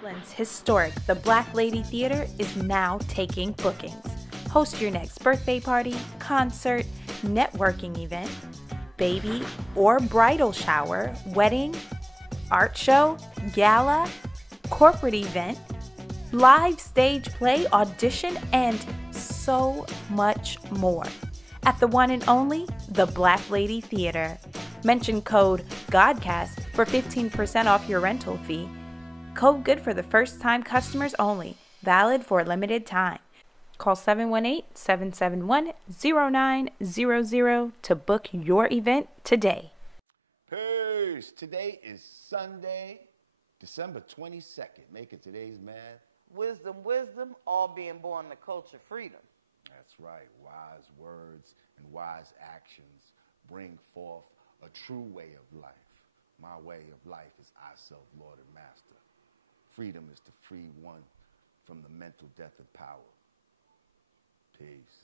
Portland's historic The Black Lady Theater is now taking bookings. Host your next birthday party, concert, networking event, baby or bridal shower, wedding, art show, gala, corporate event, live stage play, audition, and so much more. At the one and only The Black Lady Theater. Mention code GODCAST for 15% off your rental fee. Code good for the first-time customers only. Valid for a limited time. Call 718-771-0900 to book your event today. Peace. Today is Sunday, December 22nd. Making today's man. Wisdom, all being born to culture freedom. That's right. Wise words and wise actions bring forth a true way of life. My way of life is I, self, Lord, and Master. Freedom is to free one from the mental death of power. Peace.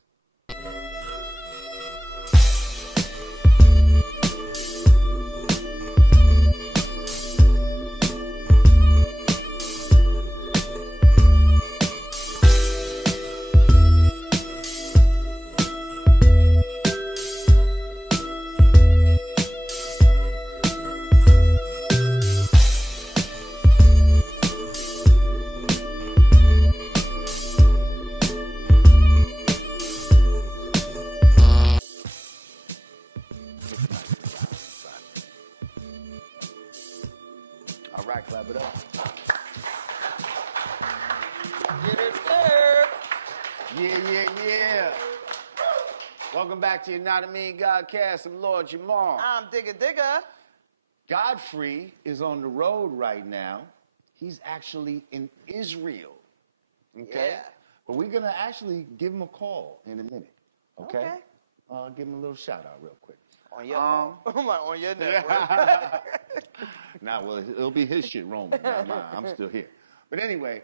All right, clap it up. Get it there. Yeah. Welcome back to Yanadameen Godcast. I'm Lord Jamar. I'm Digga. Godfrey is on the road right now. He's actually in Israel. Okay? Yeah. But we're going to actually give him a call in a minute. Okay? Give him a little shout out real quick. On your phone. On your network. Nah, well, it'll be his shit, Roman, not mine. I'm still here. But anyway,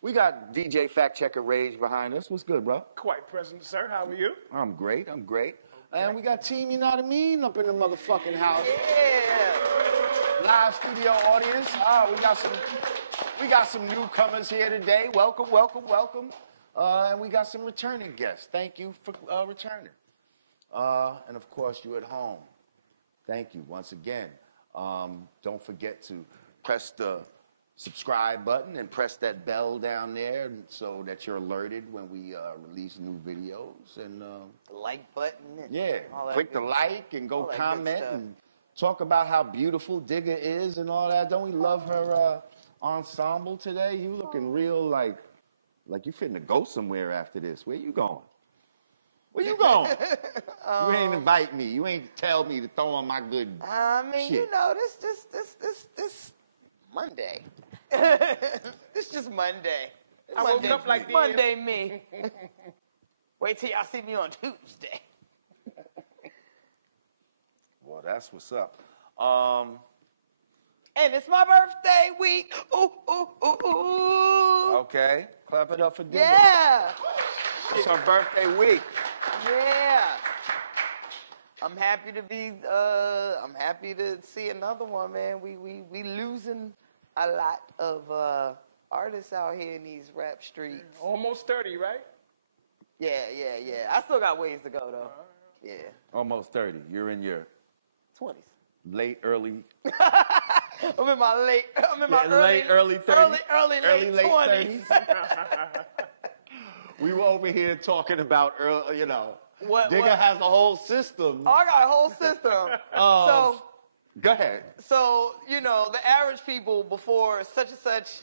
we got DJ Fact Checker Rage behind us. What's good, bro? Quite present, sir. How are you? I'm great. Okay. And we got Team Yanadameen up in the motherfucking house. Yeah. Live studio audience. We got some newcomers here today. Welcome. And we got some returning guests. Thank you for returning. And of course, you at home. Thank you once again. Don't forget to press the subscribe button and press that bell down there so that you're alerted when we release new videos. And The like button. And all that click the like and go comment and talk about how beautiful Digga is and all that. Don't we love her ensemble today? You looking real like you finna go somewhere after this. Where you going? Where you going? You ain't invite me. You ain't tell me to throw on my good shit. You know, this Monday. This just Monday. I woke up like this. Monday me. Wait till y'all see me on Tuesday. Well, that's what's up. And it's my birthday week. Ooh. Okay. Clap it up for Digga. Yeah. It's her birthday week. Yeah. I'm happy to see another one, man. We losing a lot of artists out here in these rap streets. Almost 30, right? Yeah. I still got ways to go though. Yeah. Almost 30. You're in your 20s. early. I'm in my early 30s. Early late 20s. We were over here talking about What? Digga has a whole system. Oh, I got a whole system. Go ahead. So, the average people before such and such,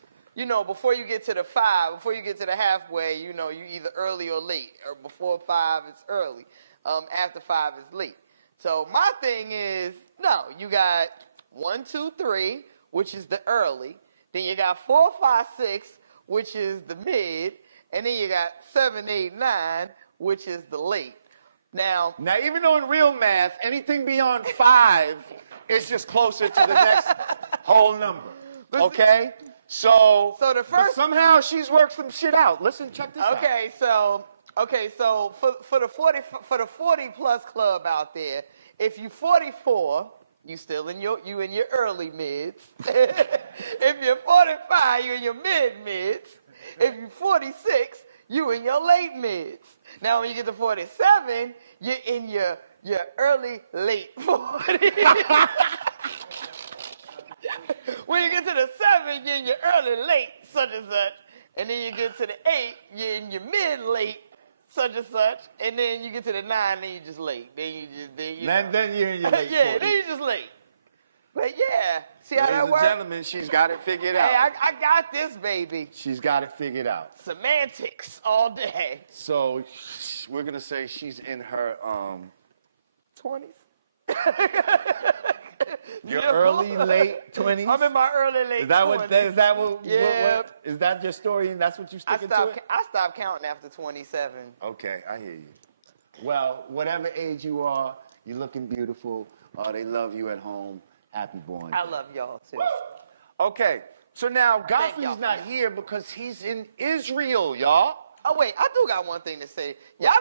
before you get to the 5, before you get to the halfway, you either early or late. Or before 5, it's early. After 5, it's late. So my thing is, no, you got 1, 2, 3, which is the early. Then you got 4, 5, 6, which is the mid. And then you got 7, 8, 9, which is the late. Now, even though in real math, anything beyond 5 is just closer to the next whole number. Okay? So the first, somehow she's worked some shit out. Listen, check this out. So for the 40 plus club out there, if you 44, you still in your early mids. If you're 45, you in your mid-mids. If you're 46, you in your late mids. Now, when you get to 47, you're in your early, late 40s. When you get to the 7, you're in your early, late, such and such. And then you get to the 8, you're in your mid, late, such and such. And then you get to the 9, then you're just late. Then you're in your late 40s. Then you're just late. But yeah, see how that works? Ladies and gentlemen, she's got it figured out. Hey, I got this, baby. She's got it figured out. Semantics all day. So we're going to say she's in her 20s. Your early, late 20s? I'm in my early, late 20s. Is that your story and that's what you sticking to it? I stopped counting after 27. Okay, I hear you. Well, whatever age you are, you're looking beautiful. They love you at home. Happy born. I love y'all, too. Okay, so now Godfrey's not here because he's in Israel, y'all. Oh, wait, I do got one thing to say. Y'all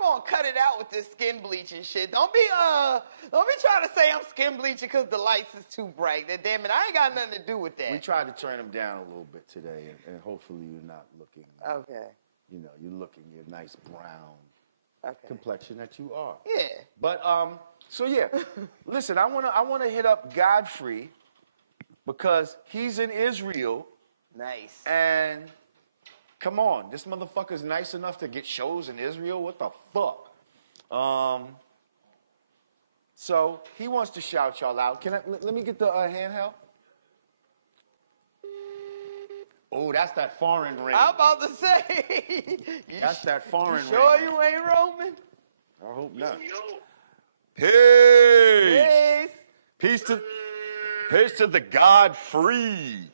gonna cut it out with this skin bleaching shit. Don't be trying to say I'm skin bleaching because the lights is too bright. Damn it, I ain't got nothing to do with that. We tried to turn him down a little bit today, and hopefully you're not looking. Okay. You know, you're looking your nice brown complexion that you are. Yeah. But so yeah, listen, I wanna hit up Godfrey because he's in Israel. Nice. And come on, this motherfucker's nice enough to get shows in Israel. What the fuck? So he wants to shout y'all out. Let me get the handheld. Oh, that's that foreign ring. I'm about to say. That's that foreign ring. Sure you ain't roaming? I hope not. Peace. Peace to the Godfrey.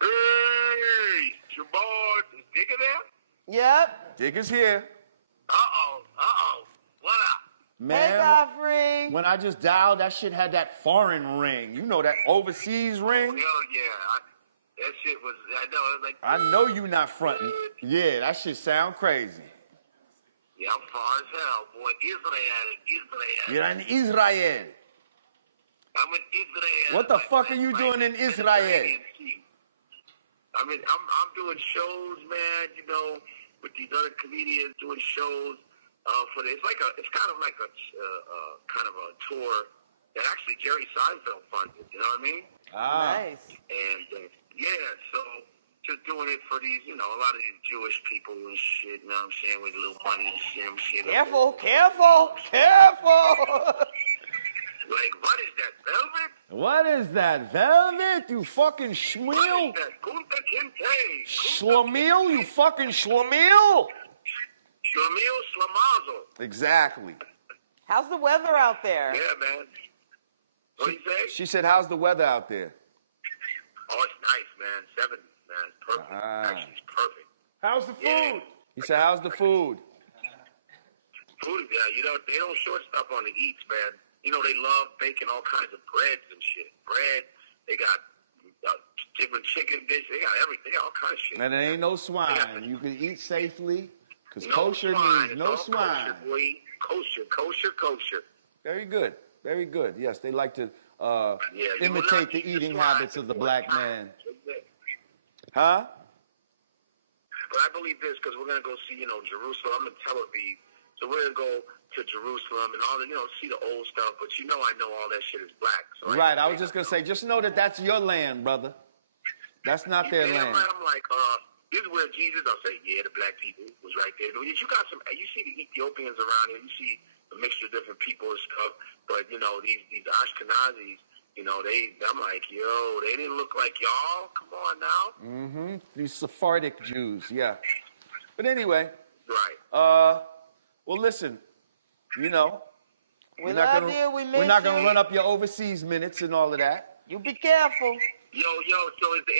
Hey, your boy, is Digga there? Yep. Digga's here. What up? Man, hey, Godfrey. when I just dialed, that shit had that foreign ring. You know that overseas ring? Hell yeah. That shit was, like... I know you not fronting. Yeah, that shit sound crazy. Yeah, I'm far as hell, boy. Israel. You're in Israel. I'm in Israel. What the fuck are you doing in Israel? I mean, I'm doing shows, man, you know, with these other comedians doing shows it's kind of like a tour that actually Jerry Seinfeld funded, you know what I mean? Nice. And, so just doing it for these, you know, a lot of these Jewish people and shit, you know what I'm saying, with a little money and shit. Careful. Like, what is that, velvet? What is that, velvet? You fucking schmeal? What is that? Kunta Kinte. Schlemiel? You fucking schlemiel? Jamil Slamazo. Exactly. How's the weather out there? Yeah, man. What do you say? She said, how's the weather out there? Oh, it's nice, man. 70, man. It's perfect. Actually, it's perfect. How's the food? He said, how's the food? Food, you know, they don't short stuff on the eats, man. You know, they love baking all kinds of breads and shit. Bread, they got different chicken dishes. They got everything. They got all kinds of shit. And it ain't no swine. You can eat safely. Because no kosher swine. means no swine. Kosher, boy. Kosher. Very good. Very good. Yes, they like to imitate the eating habits of the black man. Huh? But I believe this because we're going to go see, you know, Jerusalem and Tel Aviv. So we're going to go to Jerusalem and all the, you know, see the old stuff. But you know I know all that shit is black. So right. I was just going to say, just know that that's your land, brother. That's not their land. I'm like, this is where Jesus, I'll say, yeah, the black people was right there. You got some, you see the Ethiopians around here. You see a mixture of different people and stuff. But, you know, these Ashkenazis, you know, I'm like, yo, they didn't look like y'all. Come on now. Mm-hmm. These Sephardic Jews, yeah. But anyway. Right. Well, listen, you know. We love you. We miss you. We're not going to run up your overseas minutes and all of that. You be careful. Yo, so is the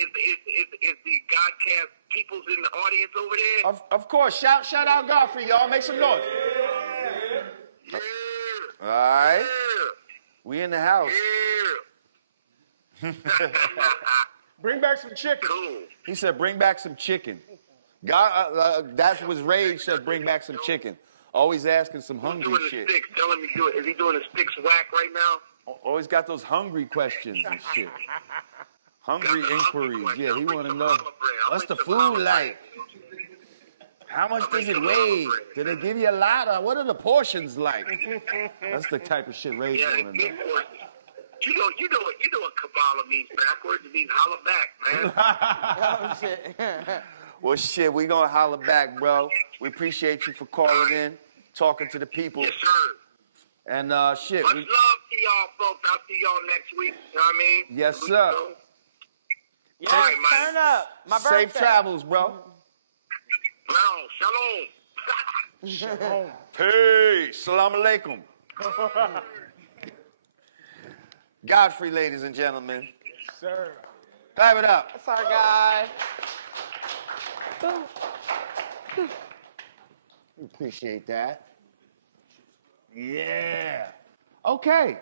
Godcast peoples in the audience over there? Of course. Shout out Godfrey, y'all. Make some noise. Yeah. All right. Yeah. We in the house. Yeah. Bring back some chicken. Cool. He said, bring back some chicken. God, that was Rage said, bring back some chicken. Always asking some hungry doing shit. The sticks, telling me is he doing the sticks whack right now? Always got those hungry questions and shit. Hungry inquiries. Yeah, he want to know, what's the food like? How much does it weigh? Do they give you a lot? Or what are the portions like? That's the type of shit Ray's want to know. You know what Kabbalah means backwards? It means holla back, man. Oh, shit. Well, shit, we gonna holler back, bro. We appreciate you for calling in, talking to the people. Yes, sir. And shit. Much love to y'all, folks. I'll see y'all next week. You know what I mean? Yes, sir. Yes, All right, turn up. My birthday. Safe travels, bro. Shalom. Shalom. Peace. Salam alaikum. Godfrey, ladies and gentlemen. Sir. Clap it up. That's our guy. Appreciate that. Yeah. Okay.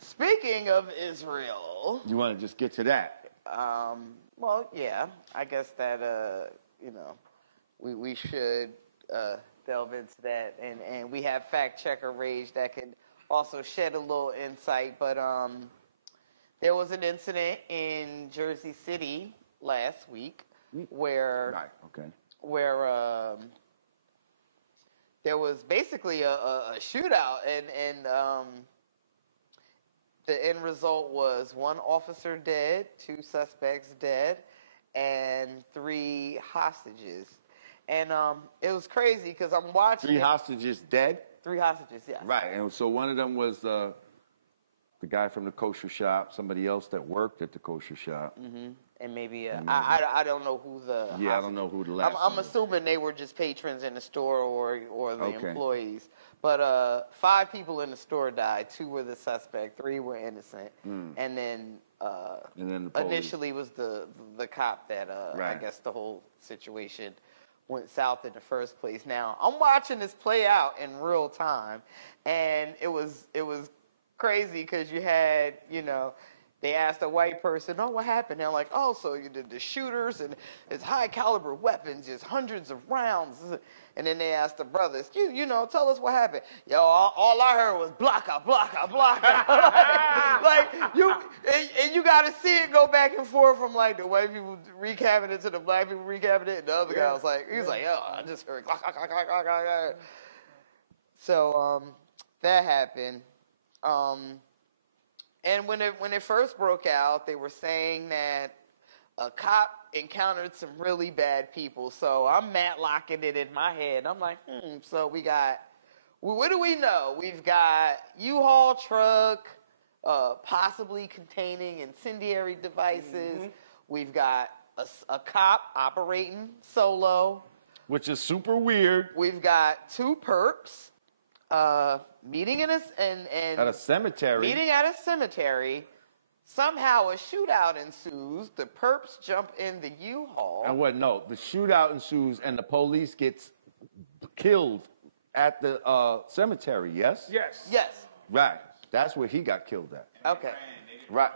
Speaking of Israel. You want to just get to that? Well, yeah. I guess that, we should delve into that. And we have fact checker Rage that can also shed a little insight. But there was an incident in Jersey City last week where there was basically a shootout, and the end result was 1 officer dead, 2 suspects dead, and 3 hostages. And it was crazy because I'm watching. 3 hostages dead? 3 hostages, yes. Right, and so one of them was the guy from the kosher shop, somebody else that worked at the kosher shop. Mm-hmm. And maybe, I don't know who the... Yeah, I don't know who the last I'm assuming they were just patrons in the store or the employees. But 5 people in the store died. 2 were the suspect. 3 were innocent. And then the initially was the cop that, I guess the whole situation went south in the first place. Now, I'm watching this play out in real time, and it was crazy because you had, they asked a white person, oh, what happened? They're like, oh, so you did the shooters and it's high caliber weapons, just hundreds of rounds. And then they asked the brothers, tell us what happened. Yo, all I heard was blocka, blocka, blocka. And you got to see it go back and forth from like the white people recapping it to the black people recapping it. And the other guy was like, yo, I just heard. So that happened. And when it first broke out, they were saying that a cop encountered some really bad people. So I'm matlocking it in my head. I'm like, so we got, what do we know? We've got U-Haul truck, possibly containing incendiary devices. Mm-hmm. We've got a cop operating solo. Which is super weird. We've got 2 perps. Meeting at a cemetery. Meeting at a cemetery. Somehow a shootout ensues. The perps jump in the U-Haul. And what? No, the shootout ensues, and the police gets killed at the cemetery. Yes. Yes. Yes. Right. That's where he got killed at. Okay. Right.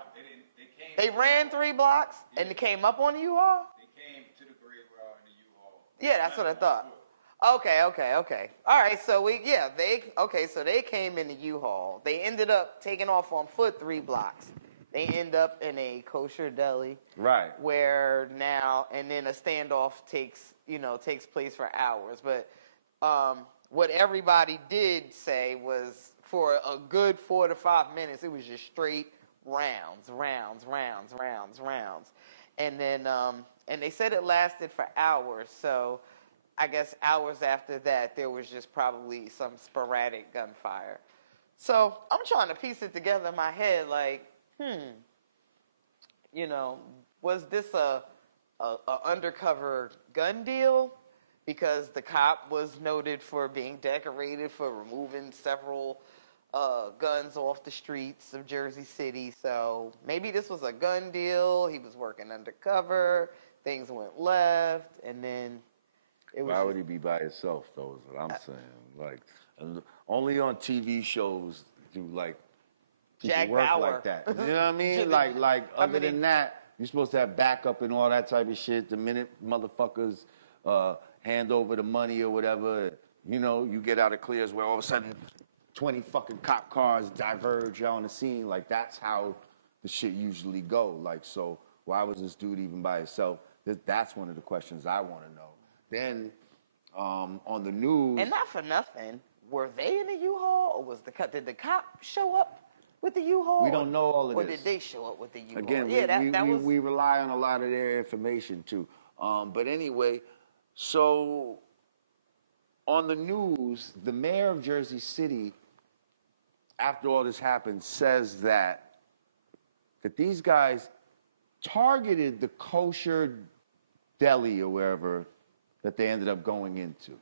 They ran 3 blocks and they came up on the U-Haul. They came to the grave route in the U-Haul. Yeah, that's what I thought. Okay. All right, so they came in the U-Haul. They ended up taking off on foot 3 blocks. They end up in a kosher deli. Right. Where now, and then a standoff takes place for hours. But what everybody did say was for a good 4 to 5 minutes, it was just straight rounds. And then, and they said it lasted for hours, so I guess hours after that, there was just probably some sporadic gunfire. So I'm trying to piece it together in my head, like, was this a undercover gun deal? Because the cop was noted for being decorated for removing several guns off the streets of Jersey City. So maybe this was a gun deal. He was working undercover. Things went left, and then... Why would he be by himself, though, is what I'm saying. Like, only on TV shows do, like, people Jack work Bauer. like that. You know what I mean? like other than that, you're supposed to have backup and all that type of shit. The minute motherfuckers hand over the money or whatever, you get out of clears where all of a sudden 20 fucking cop cars diverge on the scene. Like, that's how the shit usually go. Like, so why was this dude even by himself? That's one of the questions I want to know. Then on the news... And not for nothing, were they in the U-Haul, or did the cop show up with the U-Haul? We don't know all of or this. Or did they show up with the U-Haul? Again, we rely on a lot of their information, too. But anyway, so on the news, the mayor of Jersey City, after all this happened, says that these guys targeted the kosher deli or wherever that they ended up going into.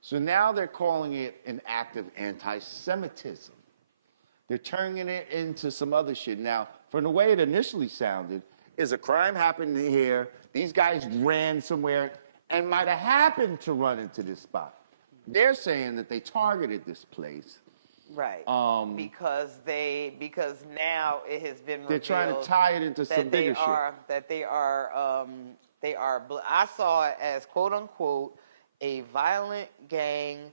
So now they're calling it an act of anti-Semitism. They're turning it into some other shit. Now, from the way it initially sounded, is a crime happened here, these guys ran somewhere and might have happened to run into this spot. They're saying that they targeted this place. Right. Because now it has been revealed. They're trying to tie it into some bigger shit. That they are, I saw it as, quote unquote, a violent gang,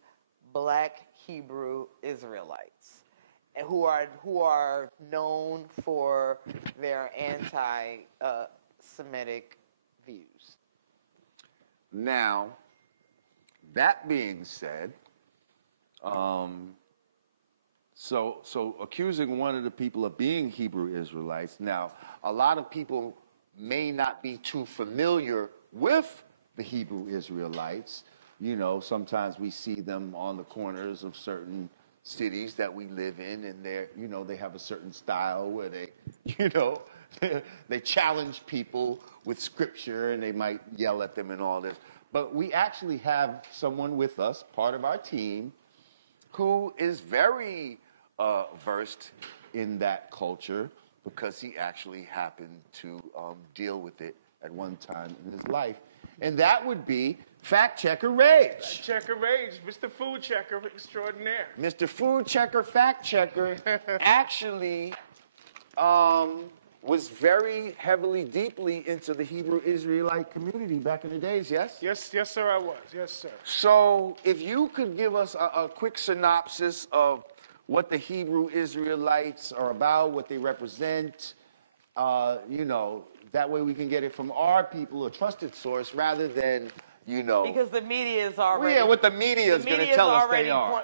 black Hebrew Israelites, and who are known for their anti-Semitic views. Now, that being said, so accusing one of the people of being Hebrew Israelites. Now, a lot of people may not be too familiar with the Hebrew Israelites. You know, sometimes we see them on the corners of certain cities that we live in, and they have a certain style where they, they challenge people with scripture, and they might yell at them and all this. But we actually have someone with us, part of our team, who is very versed in that culture because he actually happened to deal with it at one time in his life. And that would be Fact Checker Rage. Fact Checker Rage, Mr. Food Checker extraordinaire. Mr. Food Checker, Fact Checker, actually was very heavily, deeply into the Hebrew Israelite community back in the days, yes? Yes, sir, I was. Yes, sir. So if you could give us a quick synopsis of what the Hebrew Israelites are about, what they represent, that way we can get it from our people, a trusted source, rather than, Because the media is already... Well, yeah, what the media is going to tell us they are.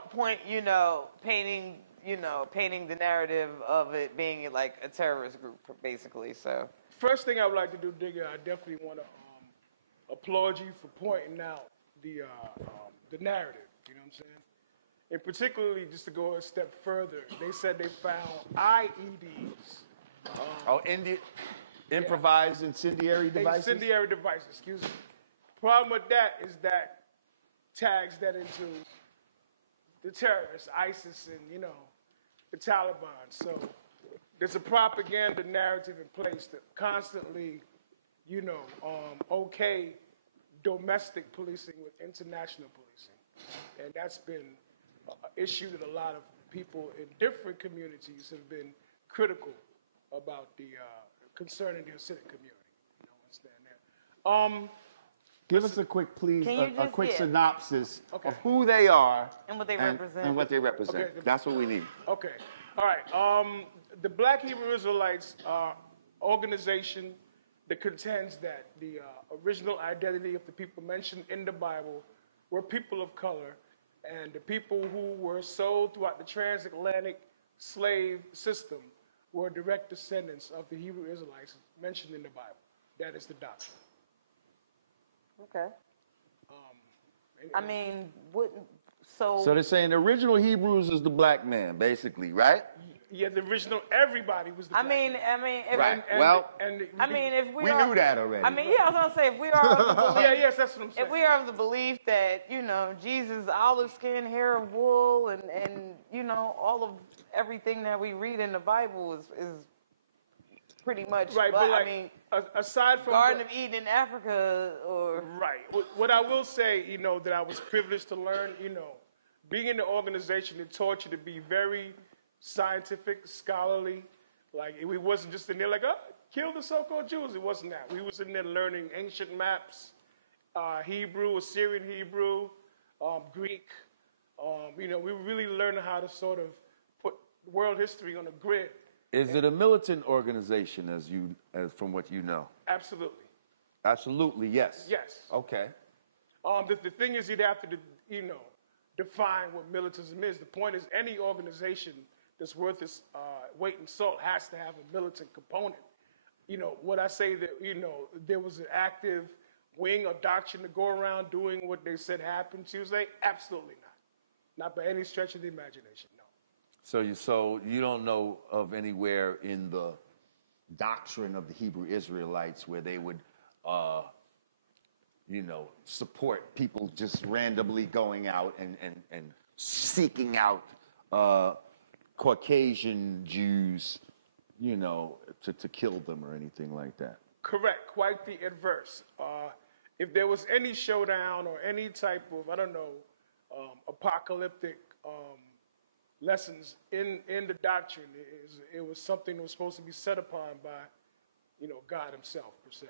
Painting the narrative of it being like a terrorist group, basically, so... First thing I would like to do, Digga, I definitely want to applaud you for pointing out the narrative, you know what I'm saying? And particularly, just to go a step further, they said they found IEDs. Improvised incendiary devices? Incendiary devices, excuse me. Problem with that is that tags that into the terrorists, ISIS and, the Taliban. So there's a propaganda narrative in place to constantly, okay domestic policing with international policing. And that's been an issue that a lot of people in different communities have been critical about concerning the Hasidic community. Understand that? Give us a quick, please, a quick synopsis of who they are and what they represent. And what they represent. Okay. That's what we need. Okay. All right. The Black Hebrew Israelites organization that contends that the original identity of the people mentioned in the Bible were people of color, and the people who were sold throughout the transatlantic slave system were direct descendants of the Hebrew Israelites mentioned in the Bible. That is the doctrine. Okay. So they're saying the original Hebrews is the black man, basically, right? Yeah, the original, everybody was the black man. Right. If we knew that already. I was gonna say, if we are of the belief, yes, that's what I'm saying. If we are of the belief that Jesus, olive skin, hair of wool, and all of everything that we read in the Bible is pretty much right. But aside from Garden of Eden in Africa, or right. What I will say, that I was privileged to learn, being in the organization, it taught you to be very scientific, scholarly. Like, we wasn't just in there like, kill the so-called Jews. It wasn't that. We was in there learning ancient maps, Hebrew, Assyrian Hebrew, Greek, We really learned how to sort of put world history on a grid. Is it a militant organization, as from what you know? Absolutely. Absolutely, yes. Yes. Okay. The thing is, you'd have to, define what militantism is. The point is, any organization that's worth its weight in salt has to have a militant component. Would I say that, there was an active wing or doctrine to go around doing what they said happened Tuesday? Absolutely not. Not by any stretch of the imagination, no. So you don't know of anywhere in the doctrine of the Hebrew Israelites where they would, support people just randomly going out and seeking out Caucasian Jews, to kill them or anything like that. Correct, quite the adverse. If there was any showdown or any type of, apocalyptic lessons in the doctrine, it was something that was supposed to be set upon by, God himself, per se.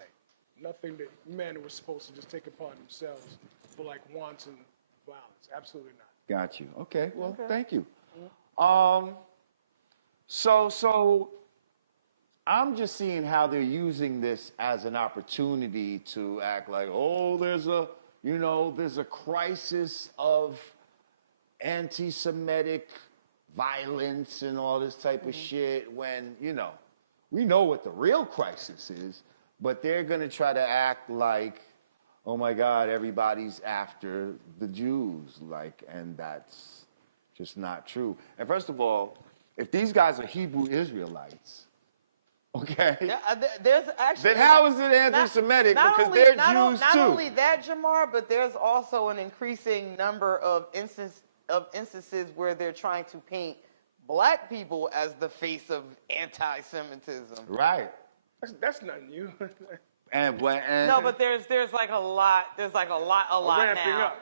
Nothing that men were supposed to just take upon themselves for like wanton violence. Absolutely not. Got you. Okay, well, thank you. So I'm just seeing how they're using this as an opportunity to act like, there's a crisis of anti-Semitic violence and all this type of shit when, we know what the real crisis is, but they're going to try to act like, oh my God, everybody's after the Jews, and that's just not true. And first of all, if these guys are Hebrew Israelites, okay, there's actually, then how is it anti-Semitic? Because they're Jews too. Not only that, Jamar, but there's also an increasing number of instances where they're trying to paint black people as the face of anti-Semitism. Right. That's not new. No, but there's like a lot ramping now. up.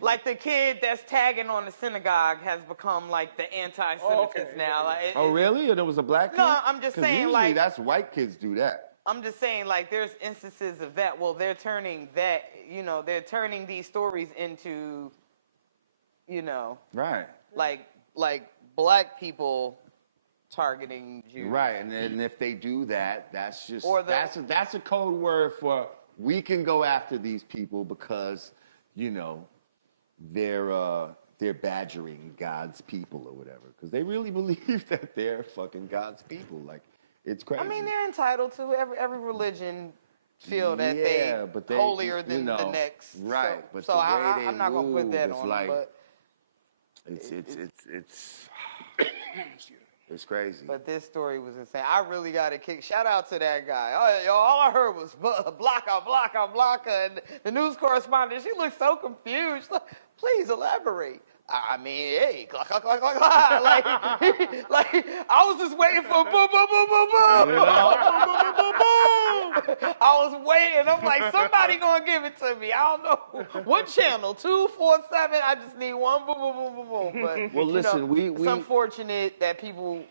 Like the kid that's tagging on the synagogue has become like the anti-Semitist now. Yeah. Really? And it was a black kid? No, I'm just saying usually that's white kids do that. I'm just saying there's instances of that. Well, they're turning these stories into, right, like black people targeting Jews. Right, and if they do that, that's just that's a code word for we can go after these people because they're badgering God's people or whatever because they really believe that they're fucking God's people. It's crazy. I mean, they're entitled to every religion feel that they're holier than the next. Right, so I'm not gonna put that on them, but it's crazy. But this story was insane. I really got a kick. Shout out to that guy. All I heard was blocker. And the news correspondent, she looked so confused. Please elaborate. I mean, hey, like, I was just waiting for boom, boom, boom, boom, boom. I was waiting. I'm like, somebody gonna give it to me. I don't know what channel. 247. I just need one. Boom, boom, boom, boom, boom. But well, listen, it's unfortunate that people,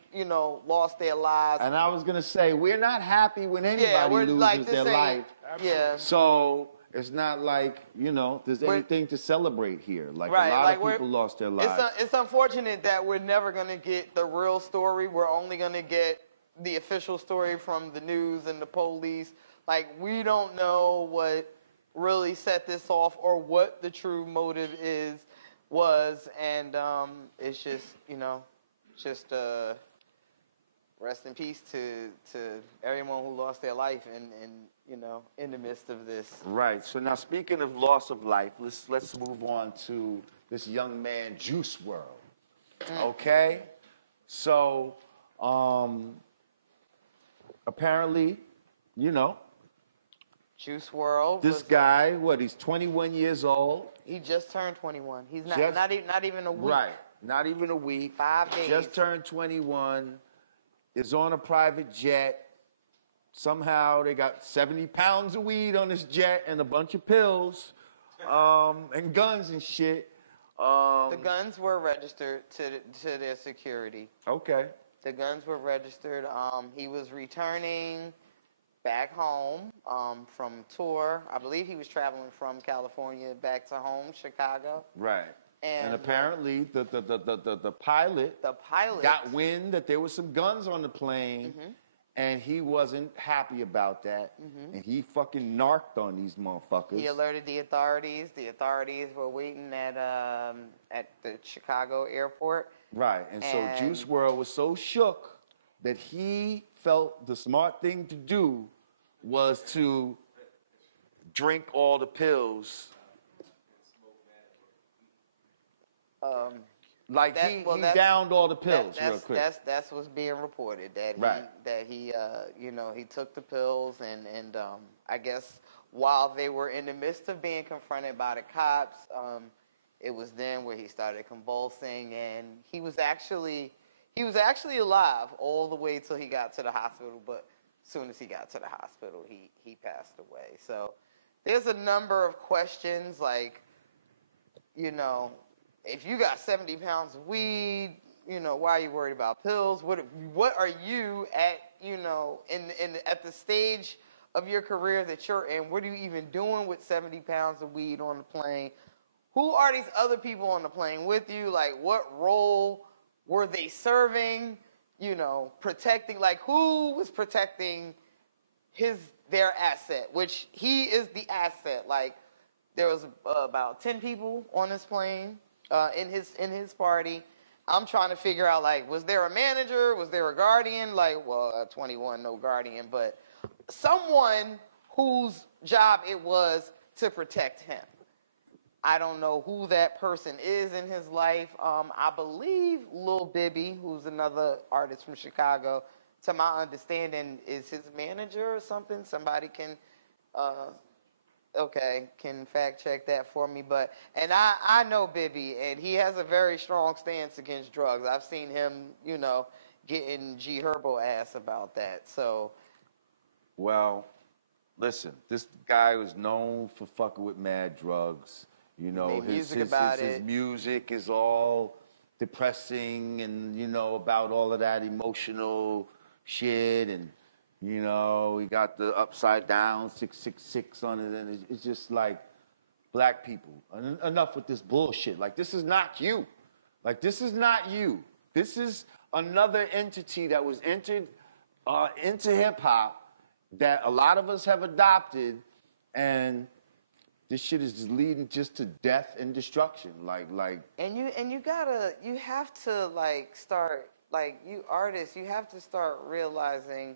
lost their lives. And I was gonna say, we're not happy when anybody loses their life. Yeah. So. It's not like, there's anything to celebrate here. A lot of people lost their lives. It's unfortunate that we're never going to get the real story. We're only going to get the official story from the news and the police. We don't know what really set this off or what the true motive was. And it's just, rest in peace to everyone who lost their life in the midst of this. Right. So now, speaking of loss of life, let's move on to this young man, Juice Wrld. Okay. So, apparently, Juice Wrld. This guy, he's 21 years old. He just turned 21. He's not even a week. Right. Not even a week. 5 days. Just turned 21. Is on a private jet. Somehow they got 70 pounds of weed on this jet and a bunch of pills, and guns and shit. The guns were registered to their security. Okay. The guns were registered. He was returning back home from tour. I believe he was traveling from California back to home, Chicago. Right. And apparently the pilot got wind that there was some guns on the plane, and he wasn't happy about that, and he fucking narked on these motherfuckers. He alerted the authorities. The authorities were waiting at the Chicago airport. Right, and so Juice Wrld was so shook that he felt the smart thing to do was to drink all the pills. He downed all the pills real quick. That's what's being reported. He took the pills and I guess while they were in the midst of being confronted by the cops, it was then where he started convulsing, and he was actually alive all the way till he got to the hospital. But as soon as he got to the hospital, he passed away. So there's a number of questions like, if you got 70 pounds of weed, why are you worried about pills? What are you at, at the stage of your career that you're in? What are you even doing with 70 pounds of weed on the plane? Who are these other people on the plane with you? Like, what role were they serving? Protecting, like, who was protecting their asset, which he is the asset. Like, there was about 10 people on this plane. In his party, I'm trying to figure out, like, was there a manager? Was there a guardian? Like, 21, no guardian, but someone whose job it was to protect him. I don't know who that person is in his life. I believe Lil Bibby, who's another artist from Chicago, to my understanding, is his manager or something. Somebody can fact check that for me. And I know Bibby, and he has a very strong stance against drugs. I've seen him, getting G Herbo ass about that. So, well, listen, this guy was known for fucking with mad drugs. His music is all depressing and, about all of that emotional shit, and he got the upside down 666 on it, and it's just like, black people, enough with this bullshit. Like, this is not you. Like, this is not you. This is another entity that was entered into hip-hop that a lot of us have adopted, and this shit is just leading just to death and destruction. And you have to, start, you artists, you have to start realizing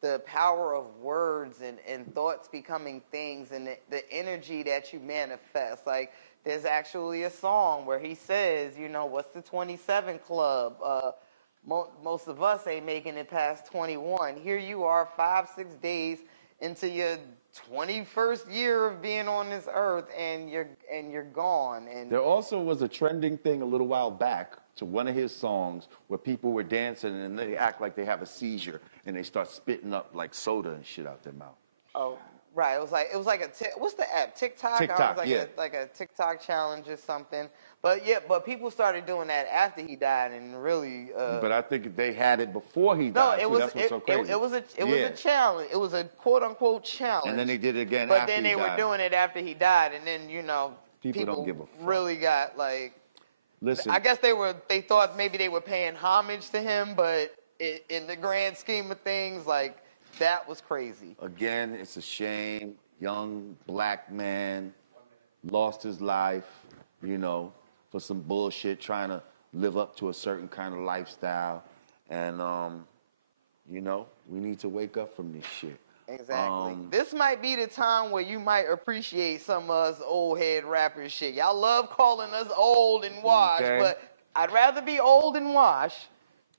the power of words and thoughts becoming things, and the energy that you manifest. Like, there's actually a song where he says, what's the 27 club? Most of us ain't making it past 21. Here you are 5-6 days into your 21st year of being on this earth, and you're gone. And there also was a trending thing a little while back to one of his songs where people were dancing and they act like they have a seizure and they start spitting up like soda and shit out their mouth. Oh, right. It was like what's the app? TikTok? TikTok, like a TikTok challenge or something. But people started doing that after he died, and really. But I think they had it before he died. No, that's what's so crazy. It was a challenge. It was a quote unquote challenge. And then they did it again. But then they were doing it after he died, and then people don't give a fuck. Really got like. Listen, I guess they thought maybe they were paying homage to him, but in the grand scheme of things, like, that was crazy. Again, it's a shame. Young black man lost his life, for some bullshit, trying to live up to a certain kind of lifestyle. And, we need to wake up from this shit. Exactly. This might be the time where you might appreciate some of us old head rappers shit. Y'all love calling us old and washed, but I'd rather be old and washed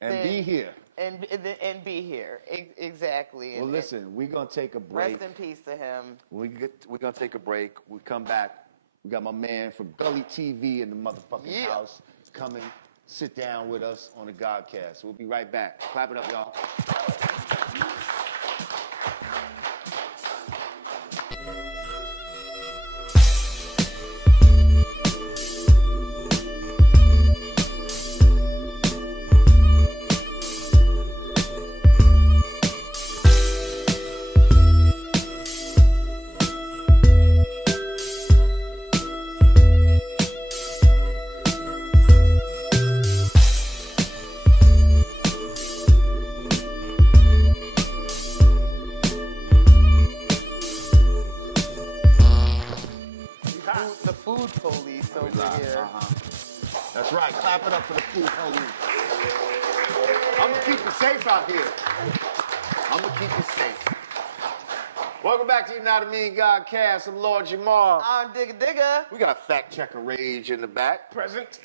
and be here. And be here. Exactly. Well, listen, we're going to take a break. Rest in peace to him. We're going to take a break. We come back. We got my man from Gully TV in the motherfucking house coming. Sit down with us on the Godcast. We'll be right back. Clap it up, y'all. food police over here. That's right. Clap it up for the food police. I'm gonna keep you safe out here. I'm gonna keep you safe. Welcome back to Yanadameen Godcast. I'm Lord Jamar. I'm Digga. We got Fact Checker Rage in the back. Present.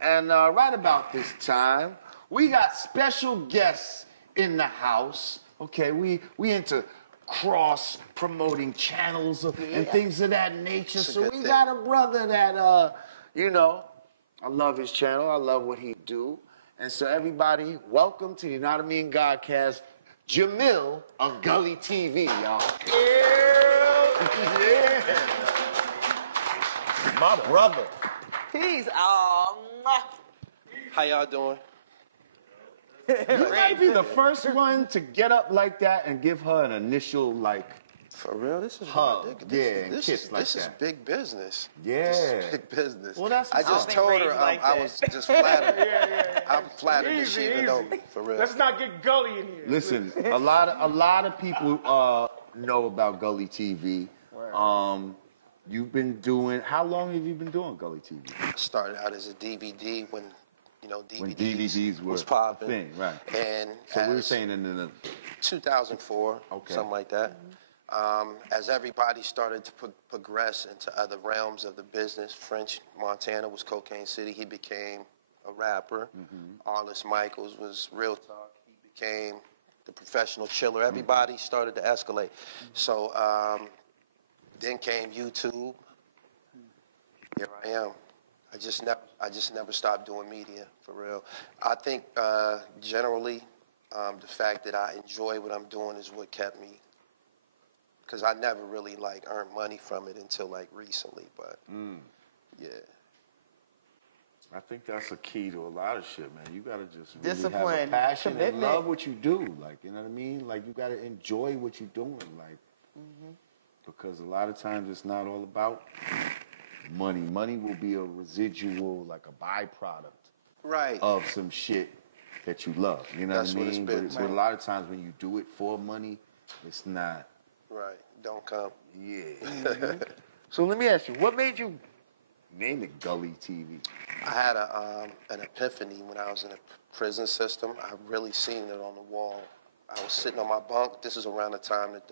And right about this time, we got special guests in the house. Okay, we into cross-promoting channels and things of that nature. So we got a brother that, you know, I love his channel. I love what he do. And so everybody, welcome to Yanadameen Godcast, Jamil of Gully TV, y'all. Yeah. My brother. Peace. How y'all doing? You might be the first one to get up like that and give her an initial, like, For real, this is hug. ridiculous. Yeah, and kiss like this is that. big business. Yeah. This is big business. Well, that's- I I don't just think told Ray's her like I that. was just flattered. Yeah. I'm flattered that Easy, she even easy. know me, for real. Let's not get gully in here. Listen, a lot of people know about Gully TV. You've been doing. How long have you been doing Gully TV? I started out as a DVD when, you know, DVDs, When DVDs were was popping. a thing, right? And So we were as saying in the 2004, Okay. something like that. As everybody started to progress into other realms of the business, French Montana was Cocaine City. He became a rapper. Arliss Michaels was Real Talk. He became the professional chiller. Everybody started to escalate. So then came YouTube. Here I am. I just never stopped doing media, for real. I think generally the fact that I enjoy what I'm doing is what kept me, because I never really like earned money from it until like recently, but yeah. I think that's a key to a lot of shit, man. You gotta just really have a Discipline, passion and commitment. love what you do. Like, you know what I mean? Like, you gotta enjoy what you're doing. Like, because a lot of times it's not all about money. Money will be a residual, like a byproduct Right. of some shit that you love. You know That's what I what it's mean? been. But a lot of times when you do it for money, it's not. Right. Don't come. Yeah. So let me ask you, what made you name it Gully TV? I had an epiphany when I was in the prison system. I really seen it on the wall. I was sitting on my bunk. This is around the time that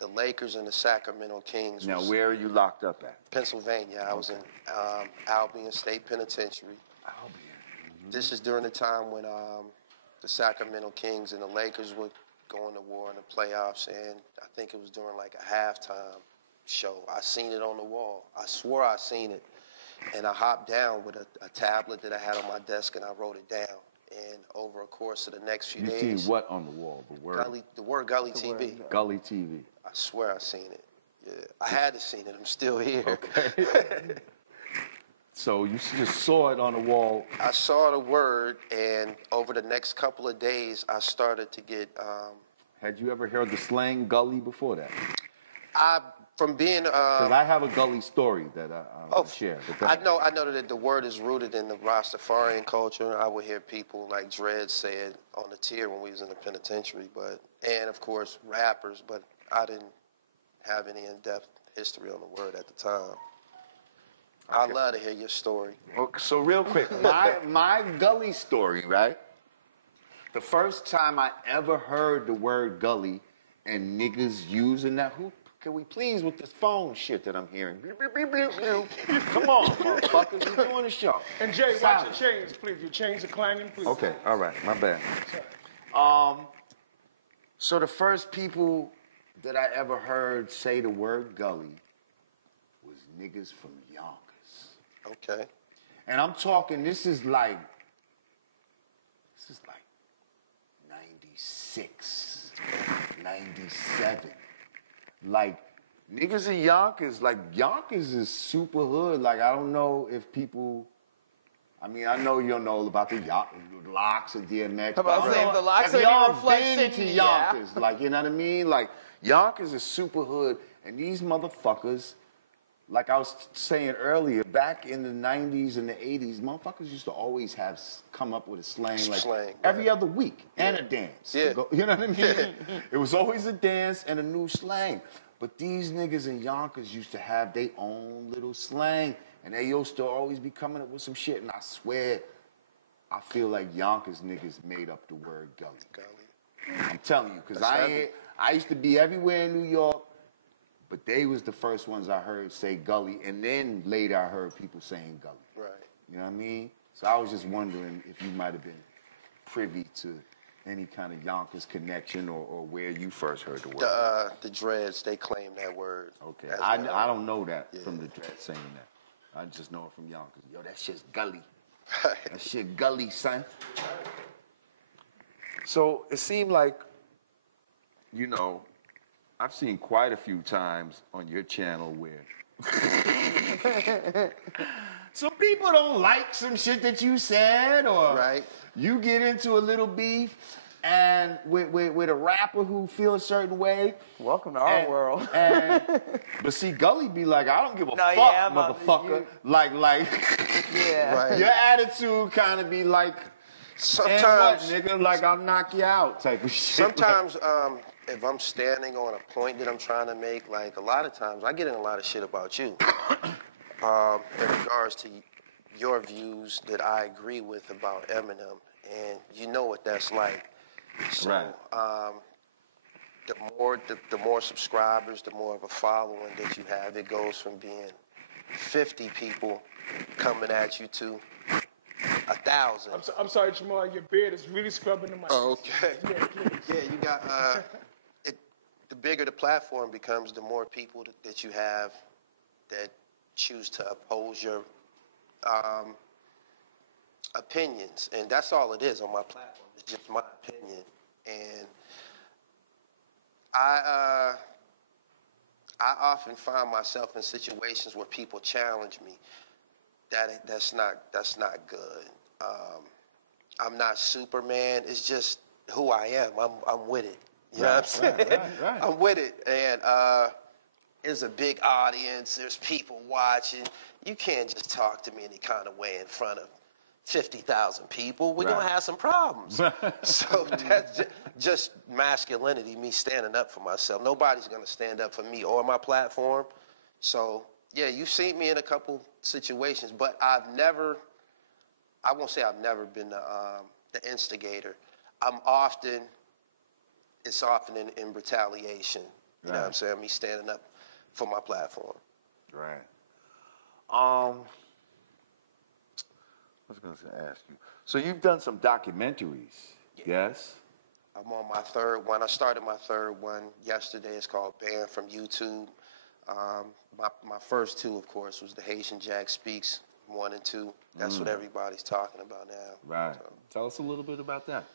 the Lakers and the Sacramento Kings Now, was where are you locked up at? Pennsylvania. I was in Albion State Penitentiary. Albion. This is during the time when the Sacramento Kings and the Lakers were going to war in the playoffs, and I think it was during like a halftime show. I seen it on the wall. I swore I seen it. And I hopped down with a tablet that I had on my desk, and I wrote it down. And over a course of the next few You days, seen what on the wall? The word? the word Gully TV. Gully TV. I swear I seen it. Yeah, I had to seen it. I'm still here. Okay. So you just saw it on the wall. I saw the word, and over the next couple of days, I started to get. Had you ever heard the slang gully before that? From being. Because I have a gully story that I'll share. But go I ahead. know that the word is rooted in the Rastafarian culture. I would hear people like Dredd say it on the tier when we was in the penitentiary, and of course rappers, but I didn't have any in-depth history on the word at the time. I'd love to hear your story. Okay, so real quick, my gully story, right? The first time I ever heard the word gully and niggas using that, can we please with this phone shit that I'm hearing? Bleep, bleep, bleep, bleep, bleep. Come on, motherfuckers, we're doing a show. And Jay, watch Silence. your chains, please. Your chains are clanging, please. Okay, all right, my bad. So the first people that I ever heard say the word gully was niggas from Yonkers. Okay. And I'm talking, this is like 96, 97. Like, niggas in Yonkers, like, Yonkers is super hood. Like, I don't know if people, I mean, I know you'll know about the locks and DMX. How about but I saying don't the know locks if are y'all your reflection? been to Yeah. Yonkers, like, you know what I mean? Like, Yonkers is super hood, and these motherfuckers, like I was saying earlier, back in the 90s and the 80s, motherfuckers used to always come up with a slang like Slang, every other week and a dance. Yeah. You know what I mean? It was always a dance and a new slang. But these niggas in Yonkers used to have their own little slang, and they used to always be coming up with some shit. And I swear, I feel like Yonkers niggas made up the word gully. I'm telling you, because I used to be everywhere in New York, but they was the first ones I heard say gully, and then later I heard people saying gully. Right. You know what I mean? So I was just wondering if you might have been privy to any kind of Yonkers connection or where you first heard the word. The Dreads, they claim that word. Okay. I don't know that from the Dreads saying that. I just know it from Yonkers. Yo, that shit's gully. That shit gully, son. So it seemed like, you know, I've seen quite a few times on your channel where some people don't like some shit that you said, or you get into a little beef and with a rapper who feels a certain way. Welcome to our world. But see, Gully be like, I don't give a fuck, motherfucker. Like, your attitude kind of be like, sometimes, what, nigga, like I'll knock you out type of shit. Sometimes, if I'm standing on a point that I'm trying to make, like a lot of times, I get in a lot of shit about you. In regards to your views that I agree with about Eminem, and you know what that's like. So, the more subscribers, the more of a following that you have. It goes from being 50 people coming at you to 1,000. I'm sorry, Jamal, your beard is really scrubbing the mic. Oh, okay. Yeah, please. Yeah, you got, the bigger the platform becomes, the more people that you have that choose to oppose your opinions. And that's all it is on my platform. It's just my opinion. And I often find myself in situations where people challenge me. That's not good. I'm not Superman. It's just who I am. I'm with it. You know what I'm saying? Right. I'm with it. And there's a big audience. There's people watching. You can't just talk to me any kind of way in front of 50,000 people. We're going to have some problems. So that's just masculinity, me standing up for myself. Nobody's going to stand up for me or my platform. So, yeah, you've seen me in a couple situations, but I won't say I've never been the instigator. It's often in retaliation. You know what I'm saying? Me standing up for my platform. Right. I was going to ask you. So you've done some documentaries, yes? I'm on my third one. I started my third one yesterday. It's called Banned from YouTube. My first two, of course, was the Haitian Jack Speaks 1 and 2. That's what everybody's talking about now. Right. So, tell us a little bit about that.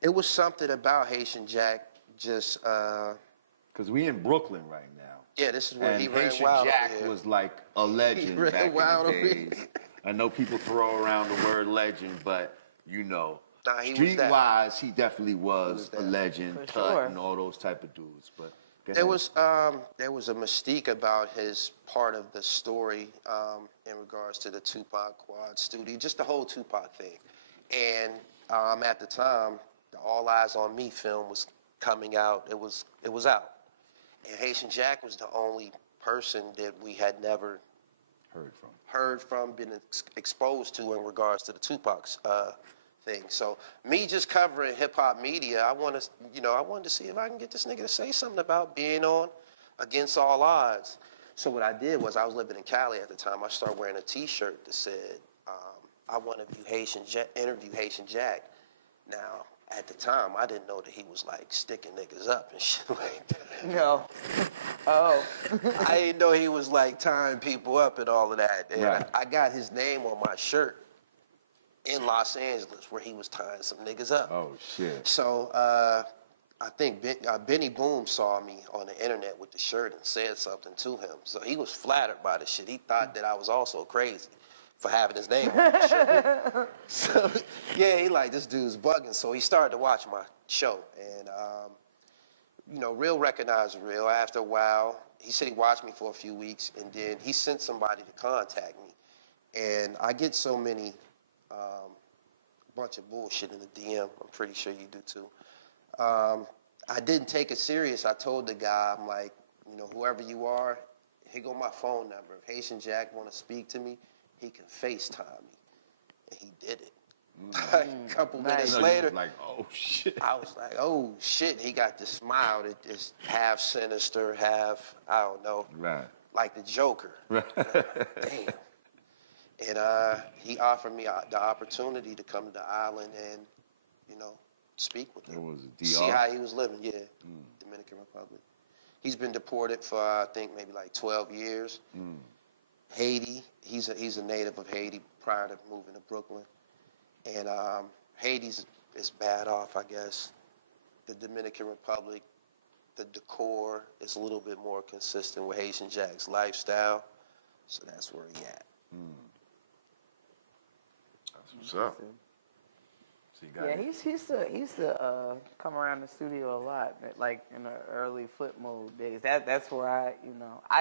It was something about Haitian Jack just... Because we in Brooklyn right now. Yeah, this is where he ran Haitian wild Jack over here. was like a legend ran back wild in the over days. I know people throw around the word legend, but you know, he was that. street-wise, he definitely was a legend, For Tut, sure. and all those type of dudes. But there was a mystique about his part of the story in regards to the Tupac Quad studio, just the whole Tupac thing. And at the time, the All Eyes on Me film was coming out. It was out. And Haitian Jack was the only person that we had never heard from, been exposed to in regards to the Tupac's thing. So me just covering hip hop media, I wanted to see if I can get this nigga to say something about being on Against All Odds. So what I did was, I was living in Cali at the time. I started wearing a T-shirt that said, "I want to interview Haitian Jack." Now, at the time, I didn't know that he was like sticking niggas up and shit like that. No. Oh. I didn't know he was like tying people up and all of that. And I got his name on my shirt in Los Angeles where he was tying some niggas up. Oh, shit. So I think Benny Boom saw me on the internet with the shirt and said something to him. So he was flattered by the shit. He thought that I was also crazy for having his name on the shirt. So, yeah, he like, this dude's bugging. So he started to watch my show. And, real recognized real. After a while, he said he watched me for a few weeks, and then he sent somebody to contact me. And I get so many, bunch of bullshit in the DM. I'm pretty sure you do too. I didn't take it serious. I told the guy, I'm like, you know, whoever you are, here go my phone number. If Haitian Jack want to speak to me, he can FaceTime me. And he did it. A couple minutes later, like, oh shit. I was like, oh shit. He got this smile that is half sinister, half, I don't know, Right. like the Joker. Right. Damn. And he offered me the opportunity to come to the island and, you know, speak with him. What was it, See DR? how he was living, yeah. Dominican Republic. He's been deported for, I think, maybe like 12 years. Haiti, he's a native of Haiti prior to moving to Brooklyn. And Haiti's is bad off, I guess. The Dominican Republic, the decor is a little bit more consistent with Haitian Jack's lifestyle. So that's where he at. That's what's up. So you got Yeah, he used to come around the studio a lot, like in the early flip mode days. That's where I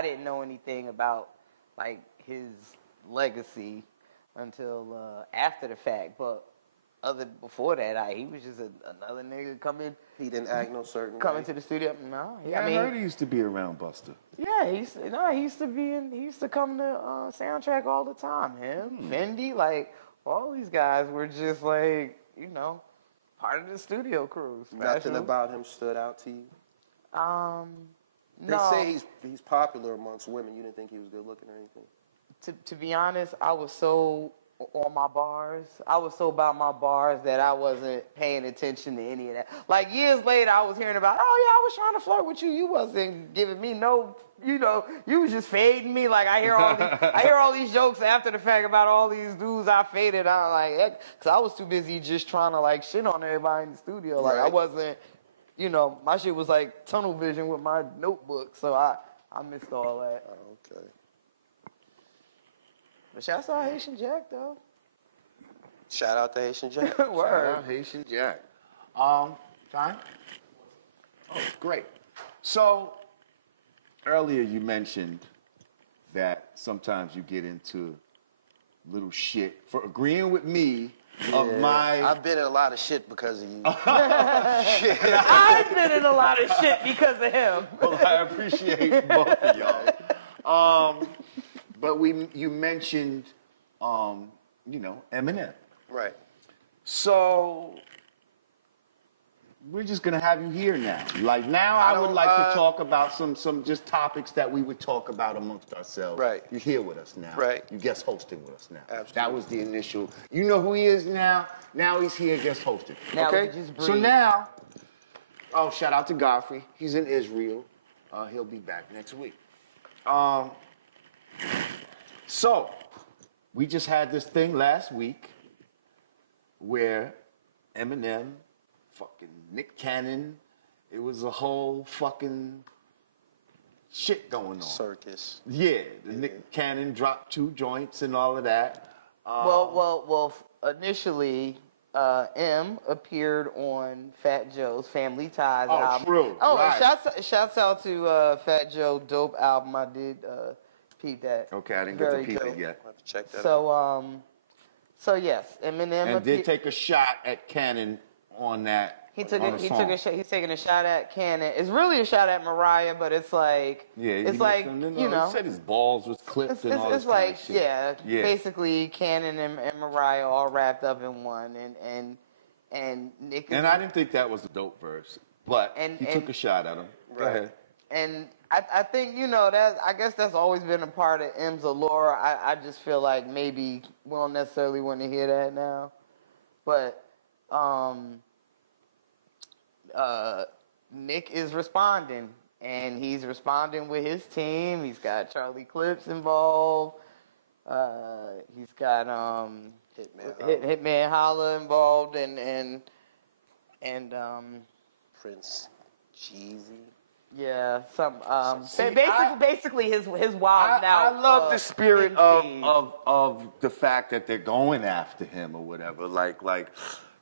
didn't know anything about like his legacy until after the fact. But before that, he was just another nigga coming. He didn't act no certain coming way. to the studio. No, I heard he used to be around Buster. Yeah, he used to come to Soundtrack all the time. Him, Fendi, like all these guys were just like, you know, part of the studio crew. Nothing about him stood out to you? They No. say he's popular amongst women. You didn't think he was good looking or anything? To be honest, I was so on my bars. I was so about my bars that I wasn't paying attention to any of that. Like years later, I was hearing about, oh yeah, I was trying to flirt with you. You wasn't giving me no, you know, you was just fading me. Like I hear all these jokes after the fact about all these dudes I faded. I'm like, because I was too busy just trying to like shit on everybody in the studio. Like I wasn't, you know, my shit was like tunnel vision with my notebook. So I missed all that. Oh, okay. But shouts out Haitian Jack though. Shout out to Haitian Jack. Word. Haitian Jack. Time? Oh, great. So, Earlier you mentioned that sometimes you get into little shit for agreeing with me of my... I've been in a lot of shit because of you. I've been in a lot of shit because of him. Well, I appreciate both of y'all. But you mentioned, you know, Eminem. Right. So we're just gonna have you here now. Like now, I would like to talk about some just topics that we would talk about amongst ourselves. Right. You're here with us now. Right. You guest hosting with us now. Absolutely. That was the initial. You know who he is now. Now he's here guest hosting. Now okay. we just So breathe. now, shout out to Godfrey. He's in Israel. He'll be back next week. So we just had this thing last week where Eminem, fucking Nick Cannon, it was a whole fucking shit going on. Circus. Yeah, Nick Cannon dropped 2 joints and all of that. Well. Initially, M appeared on Fat Joe's Family Ties album. True. Oh, right. and shouts out to Fat Joe, dope album. I did peep that. Okay, I didn't Very get to peep dope. it yet. I'll have to check that out. So yes, Eminem And did take a shot at Cannon on that. He's taking a shot at Cannon. It's really a shot at Mariah, but it's like it's like you know. He said his balls was clipped and all It's this like kind of shit. Yeah. basically Cannon and Mariah all wrapped up in one, and Nick. And I didn't think that was a dope verse, but he took a shot at him. Go ahead. And I think, you know, that I guess that's always been a part of M's allure. I just feel like maybe we don't necessarily want to hear that now. But Nick is responding, and he's responding with his team. He's got Charlie Clips involved. He's got Hitman Holla involved, and Prince Jeezy. yeah, some basically his wild now. I love the spirit MC. of the fact that they're going after him or whatever. Like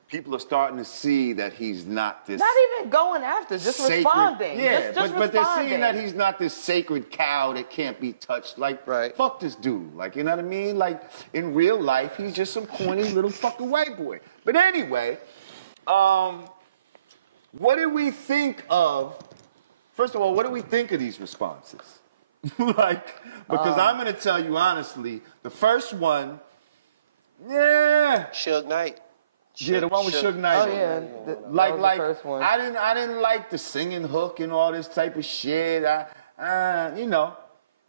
people are starting to see that he's not this. Not even going after, just sacred, responding. Yeah, just but they're responding. seeing that he's not this sacred cow that can't be touched. Like, fuck this dude. Like, you know what I mean? Like, in real life, he's just some corny little fucking white boy. But anyway, what did we think of? First of all, what do we think of these responses? Like, because I'm gonna tell you honestly, the first one, yeah, Suge Knight. yeah, the one with Suge Knight. Oh yeah, Like, that was the first one. I didn't like the singing hook and all this type of shit. You know,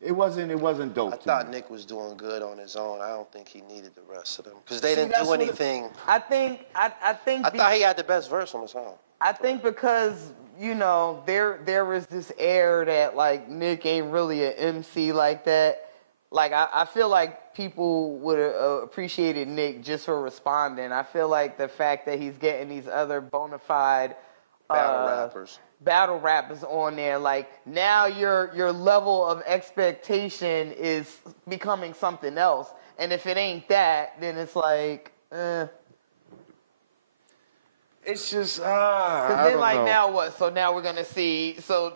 it wasn't dope. I to thought me. Nick was doing good on his own. I don't think he needed the rest of them because they didn't that's do what anything. I think I thought he had the best verse on the song. I think because, you know, there was this air that, like, Nick ain't really an MC like that. Like, I feel like people would have appreciated Nick just for responding. I feel like the fact that he's getting these other bona fide battle rappers on there, like, now your level of expectation is becoming something else. And if it ain't that, then it's like, It's just, Cause then, like, now what? So now we're gonna see. So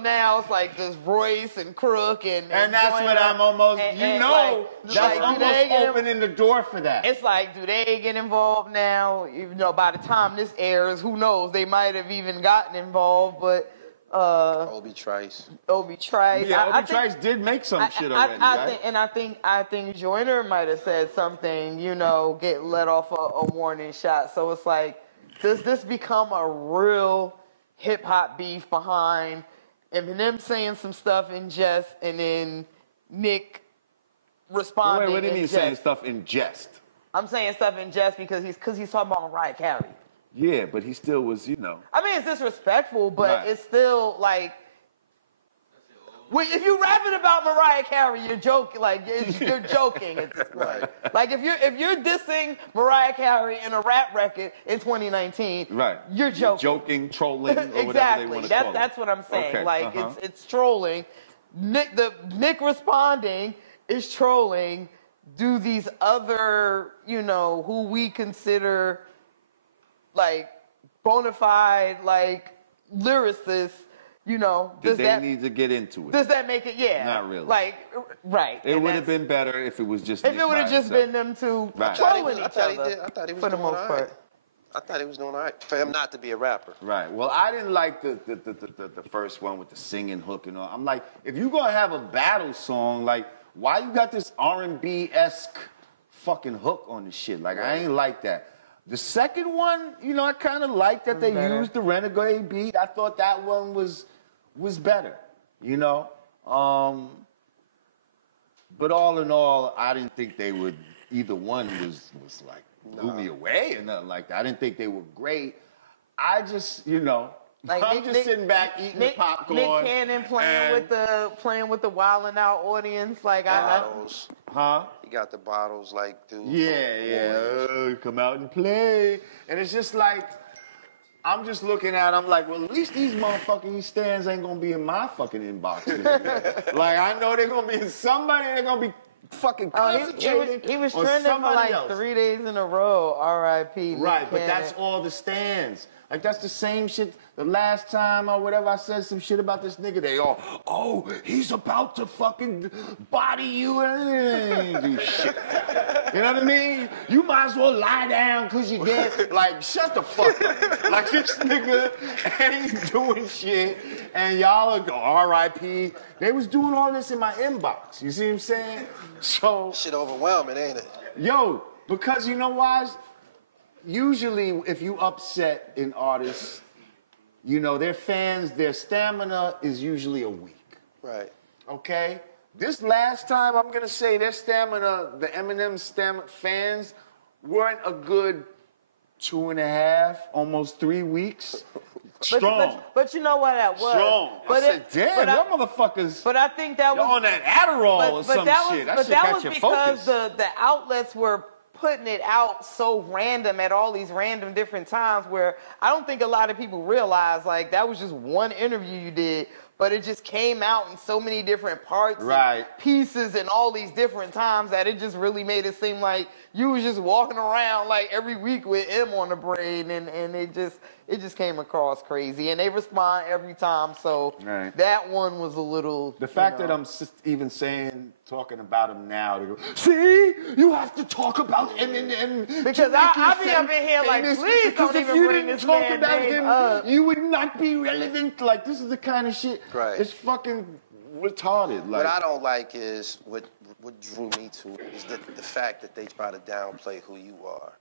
now it's like this Royce and Crook and that's what I'm almost. That's almost opening the door for that. It's like, do they get involved now? Even though by the time this airs, who knows? They might have even gotten involved, but. Obi Trice. Yeah, Obi Trice did make some shit already, right? I think Joyner might have said something. You know, get let off a warning shot. So it's like. Does this become a real hip-hop beef behind Eminem saying some stuff in jest and then Nick responding Wait, what do you mean jest? saying stuff in jest? I'm saying stuff in jest because he's talking about Mariah Carey. Yeah, but he still was, you know. I mean, it's disrespectful, but Right. it's still like... If you're rapping about Mariah Carey, you're joking. Like you're joking at this point. Right. Like if you're dissing Mariah Carey in a rap record in 2019, Right. You're joking. You're joking, trolling, or exactly. whatever they want to call it. That's what I'm saying. Okay, Like it's trolling. Nick responding is trolling. Do these other, you know, who we consider like bona fide like lyricists. You know, Did they need to get into it? Does that make it? Yeah, Not really. Like, right. It would have been better if it was just. If it would have just been them two trolling each other. I thought he was for the doing most all right. part. I thought he was doing all right for him not to be a rapper. Right. Well, I didn't like the first one with the singing hook and all. I'm like, if you're gonna have a battle song, like, why you got this R&B-esque fucking hook on the shit? Like, I ain't like that. The second one, you know, I kind of like that they used the Renegade beat. I thought that one was better, you know. But all in all, I didn't think they would. Either one was like blew me away or nothing like that. I didn't think they were great. I just, you know, Like I'm just sitting back eating the popcorn. Nick Cannon playing with the Wildin' Out audience, like Bottles. Huh? He got the bottles like dude. Yeah. Come out and play. And it's just like, I'm just looking at, I'm like, well, at least these motherfucking stands ain't gonna be in my fucking inbox. Like, I know they're gonna be in somebody, they're gonna be fucking concentrated he was on trending for somebody like else. 3 days in a row. R.I.P. Right, but that's all the stands. Like, that's the same shit. The last time or whatever I said some shit about this nigga, they all, oh, he's about to fucking body you and do shit. You know what I mean? You might as well lie down because you dead. Like, shut the fuck up. Like, this nigga ain't doing shit, and y'all are go, R.I.P. They was doing all this in my inbox. You see what I'm saying? So Shit overwhelming, ain't it? yo, because you know why? Usually, if you upset an artist, you know, their fans, their stamina is usually a week. Right. Okay? This last time, I'm going to say their stamina, the Eminem fans, weren't a good 2.5, almost 3 weeks. Strong. But you know what that was? Strong. But I said, damn, y'all motherfuckers. But I think that was y'all on that Adderall or some that shit. Was, That but shit that got was your because focus. the outlets were putting it out so random at all these random different times where I don't think a lot of people realize, like, that was just one interview you did, but it just came out in so many different parts and pieces and all these different times that it just really made it seem like you was just walking around like every week with M on the brain, and it just, it just came across crazy, and they respond every time. So Right. that one was a little. The fact that I'm even talking about him now, they go, see, you have to talk about Eminem. Because I be up in here like, please don't even bring this man name up. You would not be relevant. Like, this is the kind of shit. Right. It's fucking retarded. Like, what I don't like is what drew me to it is the fact that they try to downplay who you are.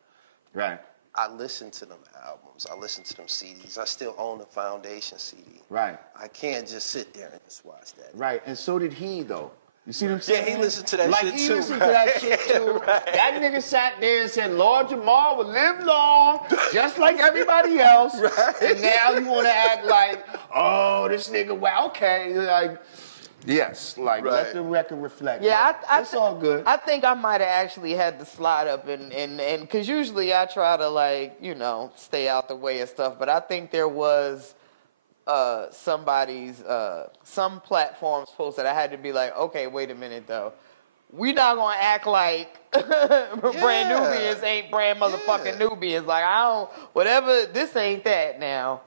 right. I listen to them albums. I listen to them CDs. I still own the Foundation CD. Right. I can't just sit there and just watch that. Right. And so did he, though. You see what I'm saying? Yeah, he listened to that like, shit he too. listened to that shit too. Right. That nigga sat there and said, Lord Jamar will live long, just like everybody else. Right. And now you want to act like, oh, this nigga, well, okay. Like, yes, like, Right. let the record reflect. Yeah, it's all good. I think I might have actually had to slide up and because usually I try to, like, you know, stay out the way of stuff, but I think there was some platforms post that I had to be like, okay, wait a minute though. We not gonna act like brand Nubians ain't brand motherfucking Nubians. Like, whatever, this ain't that now.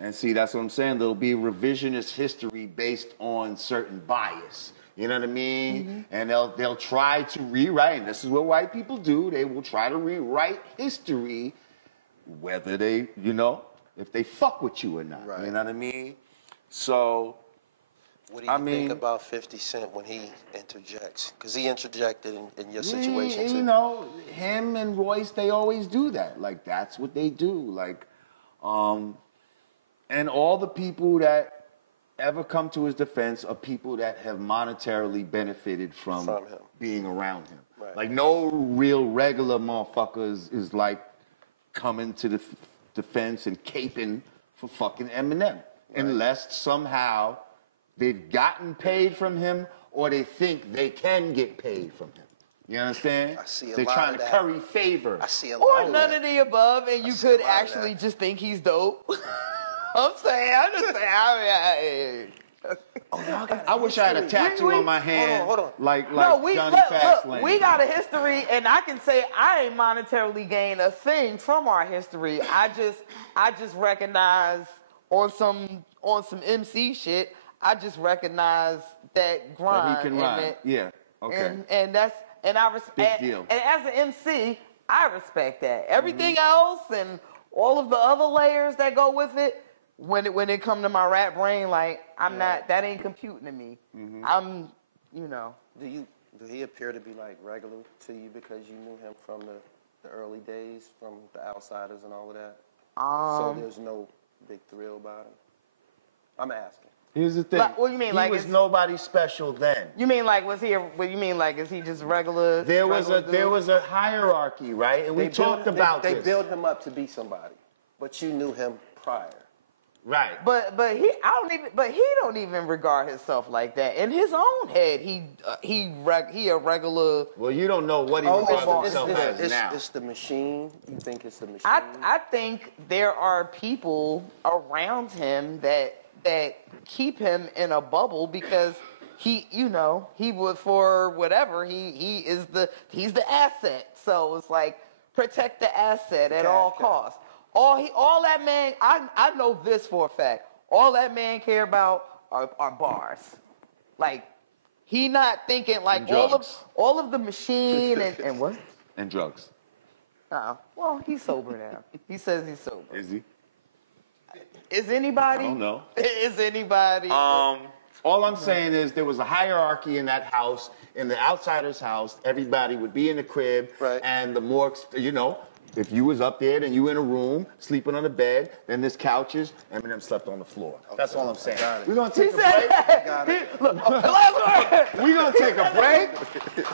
And see, that's what I'm saying. There'll be revisionist history based on certain bias. You know what I mean? And they'll try to rewrite, and this is what white people do. They will try to rewrite history, whether they, you know, if they fuck with you or not. Right. You know what I mean? So, What do you think about 50 Cent when he interjects? Because he interjected in your situation too. you know, him and Royce, they always do that. Like, that's what they do. Like, and all the people that ever come to his defense are people that have monetarily benefited from him. being around him. Right. Like, no real regular motherfuckers is like coming to the defense and caping for fucking Eminem. Unless somehow they've gotten paid from him or they think they can get paid from him. You understand? I see a They're lot trying of to that. curry favor. I see a lot Or of none that. of the above, and you see a could lot of actually that. just think he's dope. I'm just saying, I wish I had a tattoo on my hand, Hold on. like we Johnny look, Fastlane. we got a history, and I can say I ain't monetarily gained a thing from our history. I just recognize on some MC shit. I just recognize that grind. That he can and rhyme. that- Yeah. Okay. And I respect. Big deal. And as an MC, I respect that. Everything else and all of the other layers that go with it, when it come to my rap brain, like that ain't computing to me. I'm, you know. Do he appear to be like regular to you because you knew him from the early days, from the Outsiders and all of that? So there's no big thrill about him? I'm asking. Here's the thing. But what do you mean, he like, was it's- nobody special then. You mean like is he just regular? There was regular dude? a hierarchy, right? And we talked about They this. built him up to be somebody, but you knew him prior. Right. But he don't even regard himself like that. In his own head, he a regular. Well, you don't know what he regards himself as now. It's the machine. You think it's the machine? I think there are people around him that keep him in a bubble because he would, for whatever, he's the asset. So it's like protect the asset at all costs. All that man, I know this for a fact. All that man care about are bars. Like, he not thinking like all of the machine and what? And drugs. Well, he's sober now. He says he's sober. Is he? Is anybody? I don't know. Is anybody? All I'm saying is there was a hierarchy in that house, in the outsider's house. Everybody would be in the crib, Right. and the more, if you was up there, then you in a room, sleeping on the bed, then there's couches, Eminem slept on the floor. That's all I'm saying. We're going to take a break. Look, last word. We're going to take a break.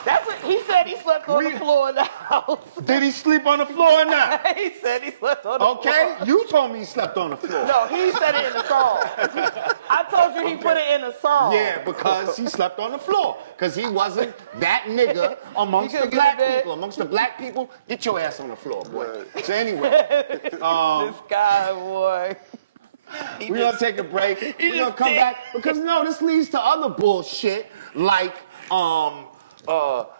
That's what he said. He slept on the floor in the house. Did he sleep on the floor or not? He said he slept on the floor. Okay, you told me he slept on the floor. No, he said it in the song. I told you he put it in the song. Yeah, because he slept on the floor. Because he wasn't that nigga amongst He the couldn't black get in bed. people. Amongst the black people, get your ass on the floor, boy. So anyway, This guy, boy. we're going to take a break. We're going to come back. Because, this leads to other bullshit like,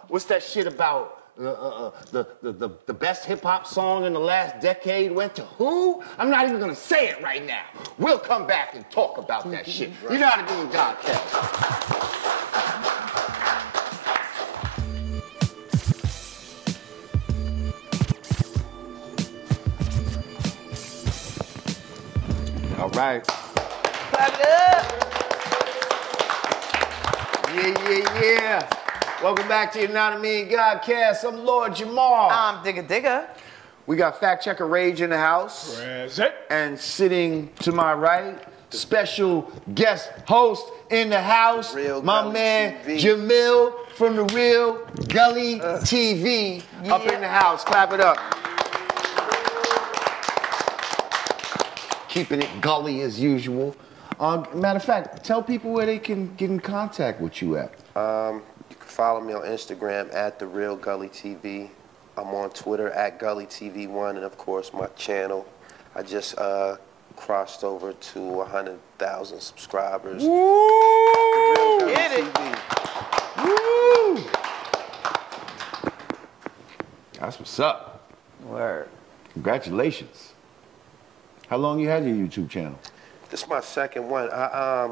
what's that shit about The best hip hop song in the last decade went to who? I'm not even gonna say it right now. We'll come back and talk about that shit. Yanadameen Godcast. All right. Clap it up. Yeah. Welcome back to Yanadameen Godcast. I'm Lord Jamar. I'm Digga Digga. We got fact checker Rage in the house. Present. And sitting to my right, special guest host in the house, Real my Gully man TV. Jamil from the Real Gully TV up in the house. Clap it up. Keeping it gully as usual. Matter of fact, tell people where they can get in contact with you at. You can follow me on Instagram at The Real Gully TV. I'm on Twitter at Gully TV1, and of course my channel. I just crossed over to 100,000 subscribers. Woo! Get it. Woo! That's what's up. Word. Congratulations. How long you had your YouTube channel? This is my second one. I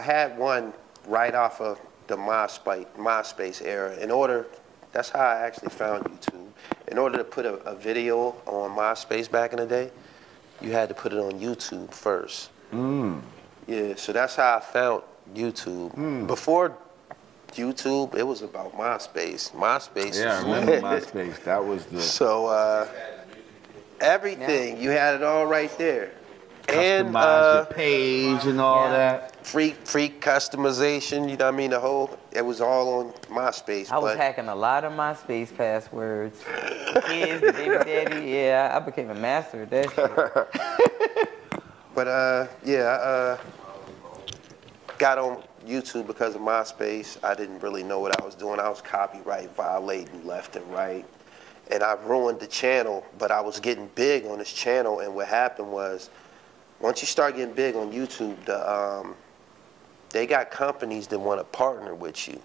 had one right off of the MySpace era. That's how I actually found YouTube. In order to put a video on MySpace back in the day, you had to put it on YouTube first. Yeah, so that's how I found YouTube. Before YouTube, it was about MySpace. MySpace. Yeah, I remember MySpace. That was the So everything, you had it all right there. customize your page and all that. Free customization, you know what I mean? It was all on MySpace. I was hacking a lot of MySpace passwords. The kids, the baby daddy, yeah, I became a master of that shit. But I got on YouTube because of MySpace. I didn't really know what I was doing. I was copyright violating left and right. And I ruined the channel, but I was getting big on this channel, and what happened was, once you start getting big on YouTube, they got companies that want to partner with you,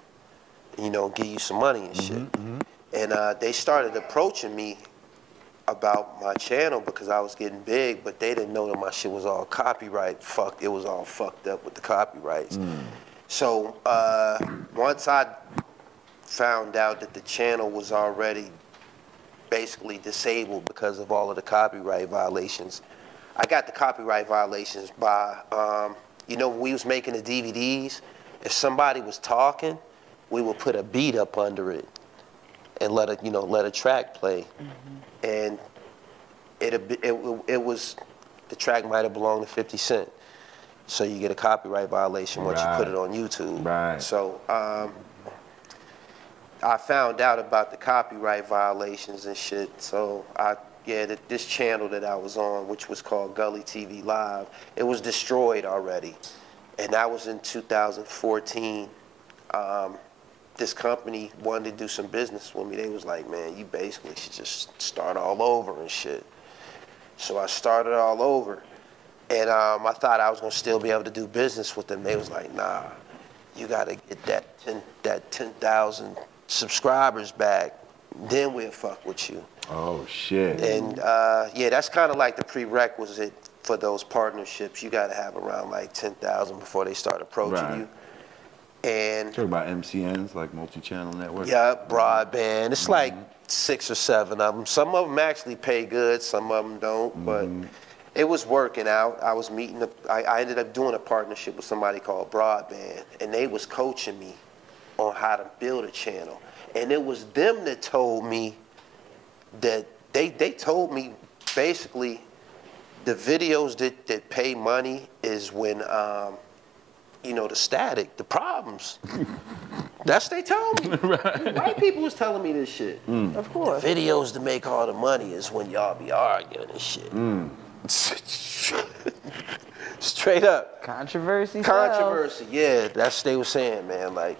you know, give you some money and shit. And they started approaching me about my channel because I was getting big, but they didn't know that my shit was all copyright. It was all fucked up with the copyrights. So once I found out that the channel was already basically disabled because of all of the copyright violations, I got the copyright violations by, you know, when we was making the DVDs, if somebody was talking, we would put a beat up under it and let a track play. And it was, the track might have belonged to 50 Cent. So you get a copyright violation once you put it on YouTube. So I found out about the copyright violations and shit. So this channel that I was on, which was called Gully TV Live, it was destroyed already. And that was in 2014. This company wanted to do some business with me. They was like, man, you basically should just start all over and shit. So I started all over. And I thought I was gonna still be able to do business with them. They was like, nah, you gotta get that 10,000 subscribers back, then we'll fuck with you. Oh, shit. And yeah, that's kind of like the prerequisite for those partnerships. You gotta have around like 10,000 before they start approaching you. And talk about MCNs, like multi-channel network. Yeah, broadband. It's like 6 or 7 of them. Some of them actually pay good, some of them don't, but it was working out. I was meeting, I ended up doing a partnership with somebody called Broadband, and they was coaching me on how to build a channel. And it was them that told me that, they told me basically the videos that pay money is when, you know, the static, the problems. That's they told me. White people was telling me this shit. Of course. The videos to make all the money is when y'all be arguing and shit. Straight up. Controversy. Controversy, yeah, that's what they were saying, man. Like,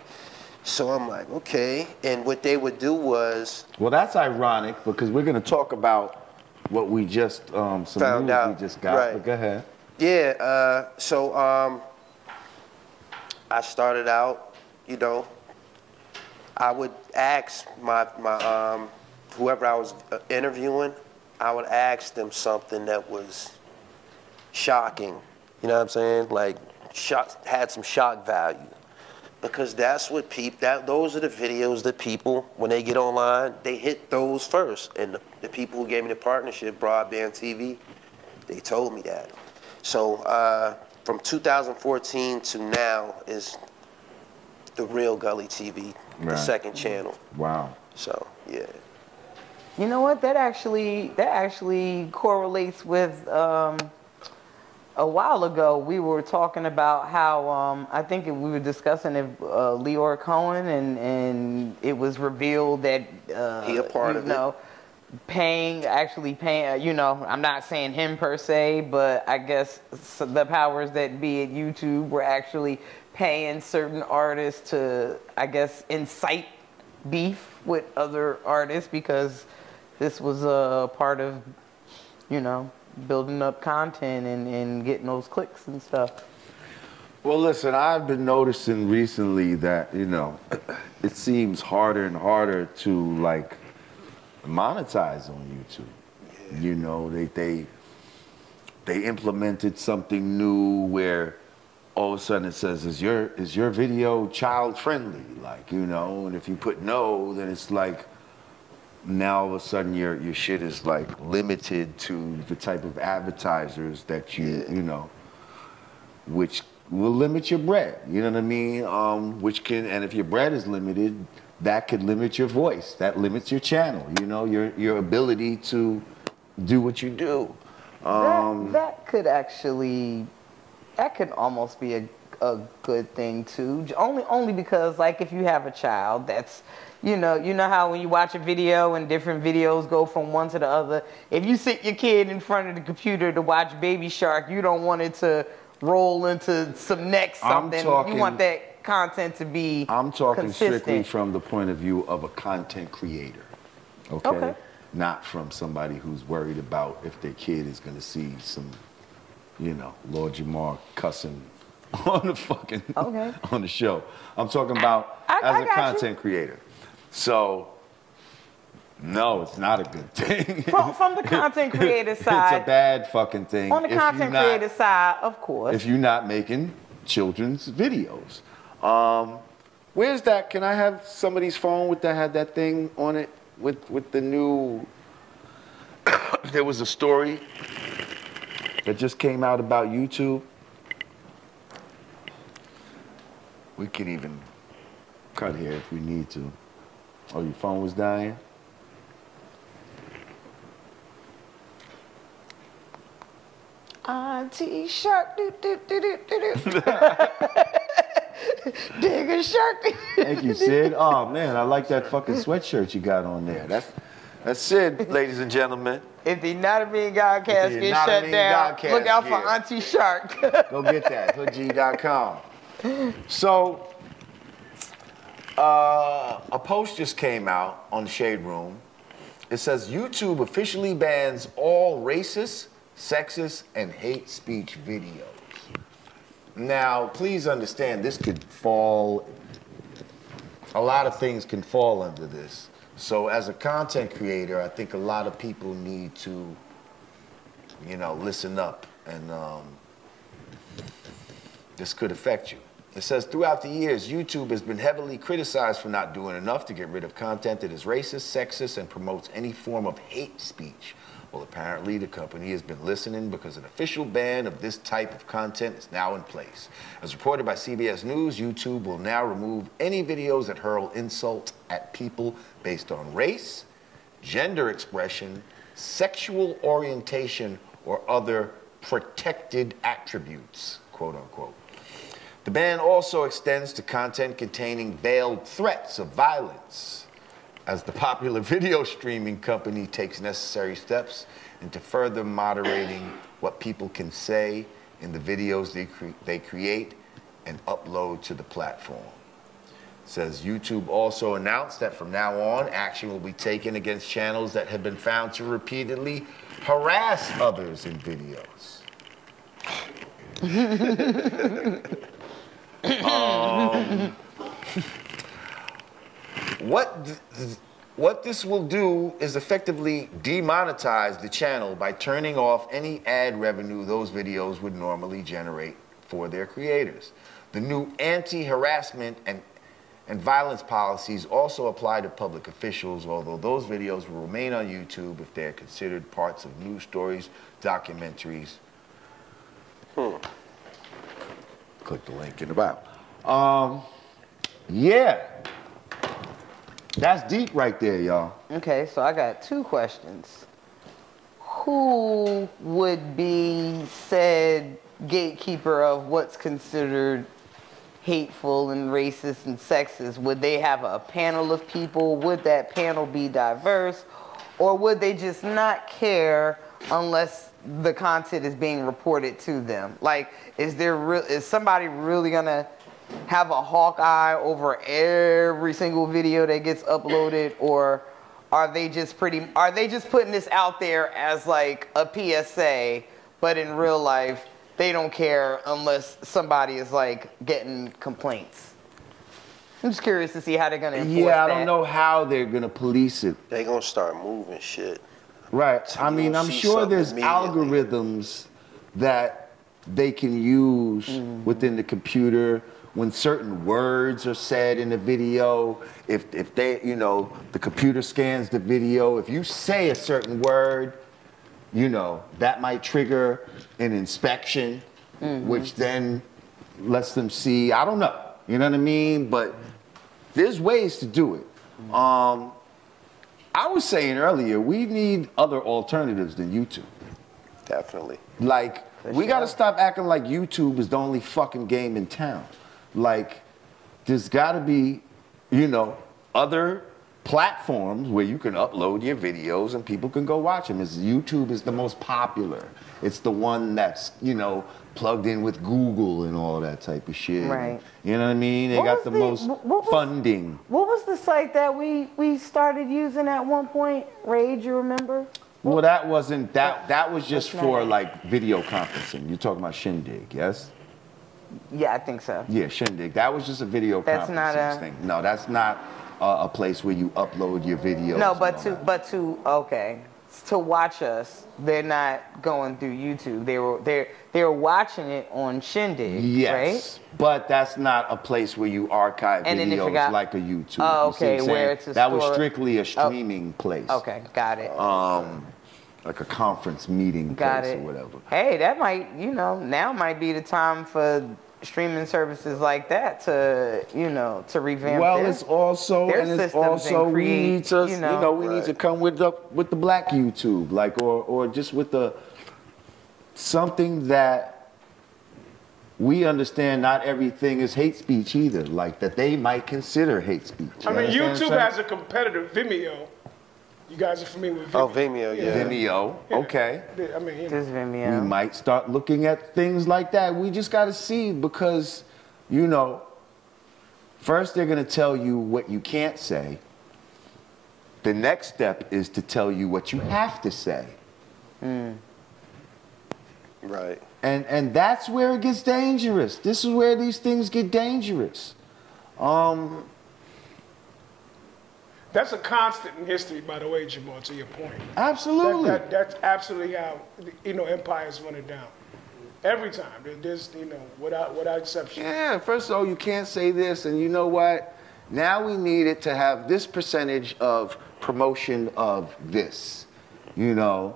so I'm like, okay. And what they would do was, well, that's ironic because we're gonna talk about what we just some found news out. we just got. Right. But go ahead. Yeah. So I started out, you know, I would ask my whoever I was interviewing, I would ask them something that was shocking. You know what I'm saying? Like, had some shock value. Because that's what those are the videos that people, when they get online, they hit those first. And the people who gave me the partnership, Broadband TV, they told me that. So from 2014 to now is the Real Gully TV, the second channel. Wow. So, yeah. You know what? That actually correlates with a while ago we were talking about how I think we were discussing if Leor Cohen and it was revealed that he a part of it. Actually paying, you know, I'm not saying him per se, but I guess the powers that be at YouTube were actually paying certain artists to, I guess, incite beef with other artists because this was a part of, you know, building up content and getting those clicks and stuff. Well, listen, I've been noticing recently that, you know, it seems harder and harder to, like, monetize on YouTube. Yeah. You know, they implemented something new where all of a sudden it says, is your video child friendly? Like, you know, and if you put no, then it's like, now all of a sudden your shit is like limited to the type of advertisers that you know, which will limit your bread. You know what I mean? And if your bread is limited, that could limit your voice. That limits your channel. You know, your ability to do what you do. That could almost be a good thing too. Only because, like, if you have a child that's, you know how when you watch a video and different videos go from one to the other, if you sit your kid in front of the computer to watch Baby Shark, you don't want it to roll into some next something. You want that content to be I'm talking consistent. Strictly from the point of view of a content creator. Okay? Not from somebody who's worried about if their kid is going to see some, you know, Lord Jamar cussing on the fucking on the show. I'm talking about as a content creator. So, no, it's not a good thing. From the content creator side. It's a bad fucking thing. On the content creator side, of course. If you're not making children's videos. Where's that? Can I have somebody's phone with that had that thing on it with the new... There was a story that just came out about YouTube. We can even cut here if we need to. Oh, your phone was dying? Auntie Shark, Digga Shark. Thank you, Sid. Oh man, I like that fucking sweatshirt you got on there. That's Sid, ladies and gentlemen. If the Yanadameen Godcast gets shut down, look out for Auntie Shark. Go get that, hoodg.com. So, a post just came out on the Shade Room. It says YouTube officially bans all racist, sexist, and hate speech videos. Now, please understand, this could fall, a lot of things can fall under this. So as a content creator, I think a lot of people need to, you know, listen up, and this could affect you. It says, throughout the years, YouTube has been heavily criticized for not doing enough to get rid of content that is racist, sexist, and promotes any form of hate speech. Well, apparently the company has been listening because an official ban of this type of content is now in place. As reported by CBS News, YouTube will now remove any videos that hurl insult at people based on race, gender expression, sexual orientation, or other protected attributes, quote unquote. The ban also extends to content containing veiled threats of violence, as the popular video streaming company takes necessary steps into further moderating what people can say in the videos they create and upload to the platform. It says YouTube also announced that from now on, action will be taken against channels that have been found to repeatedly harass others in videos. What this will do is effectively demonetize the channel by turning off any ad revenue those videos would normally generate for their creators. The new anti-harassment and violence policies also apply to public officials, although those videos will remain on YouTube if they're considered parts of news stories, documentaries. Click the link in the bio. Yeah. That's deep right there, y'all. Okay, so I got 2 questions. Who would be said gatekeeper of what's considered hateful and racist and sexist? Would they have a panel of people? Would that panel be diverse? Or would they just not care unless the content is being reported to them? Like, is somebody really gonna have a hawk eye over every single video that gets uploaded, or are they just putting this out there as like a PSA, but in real life they don't care unless somebody is like getting complaints? I'm just curious to see how they're gonna enforce that. Yeah, I don't know how they're gonna police it. They gonna start moving shit. Right. I mean, I'm sure there's algorithms that they can use within the computer when certain words are said in the video. If they, the computer scans the video, if you say a certain word, that might trigger an inspection, which then lets them see. I don't know. You know what I mean? But there's ways to do it. I was saying earlier, we need other alternatives than YouTube. Definitely. Like, we got to stop acting like YouTube is the only fucking game in town. Like, there's got to be, other platforms where you can upload your videos and people can go watch them. YouTube is the most popular. It's the one that's, plugged in with Google and all that type of shit. Right. You know what I mean? They got the most funding. What was the site that we started using at one point? Rage, you remember? Well, that wasn't, that was just for like video conferencing. You're talking about Shindig, yes? Yeah, I think so. Yeah, Shindig. That was just a video conferencing thing. No, that's not a place where you upload your videos. No, to watch us, they're not going through YouTube. They were watching it on Shindig, yes, right? But that's not a place where you archive videos like a YouTube. Oh, okay, where it's that was strictly a streaming place. Okay, got it. Like a conference meeting place or whatever. Hey, that might, now might be the time for streaming services like that to, to revamp. Well, it's also we need to, we need to come with the black YouTube, like, or just with something that we understand. Not everything is hate speech either. Like that they might consider hate speech. I mean, YouTube has a competitor, Vimeo. You guys are familiar with Vimeo? Oh, Vimeo, yeah. Vimeo, okay. I mean, there's Vimeo. We might start looking at things like that. We just got to see because, first they're going to tell you what you can't say. The next step is to tell you what you have to say. Right. And that's where it gets dangerous. This is where these things get dangerous. That's a constant in history, by the way, Jamal, to your point. Absolutely. That's absolutely how, empires run it down. Every time. There's, without exception. Yeah, first of all, you can't say this, and you know what? Now we need it to have this percentage of promotion of this, So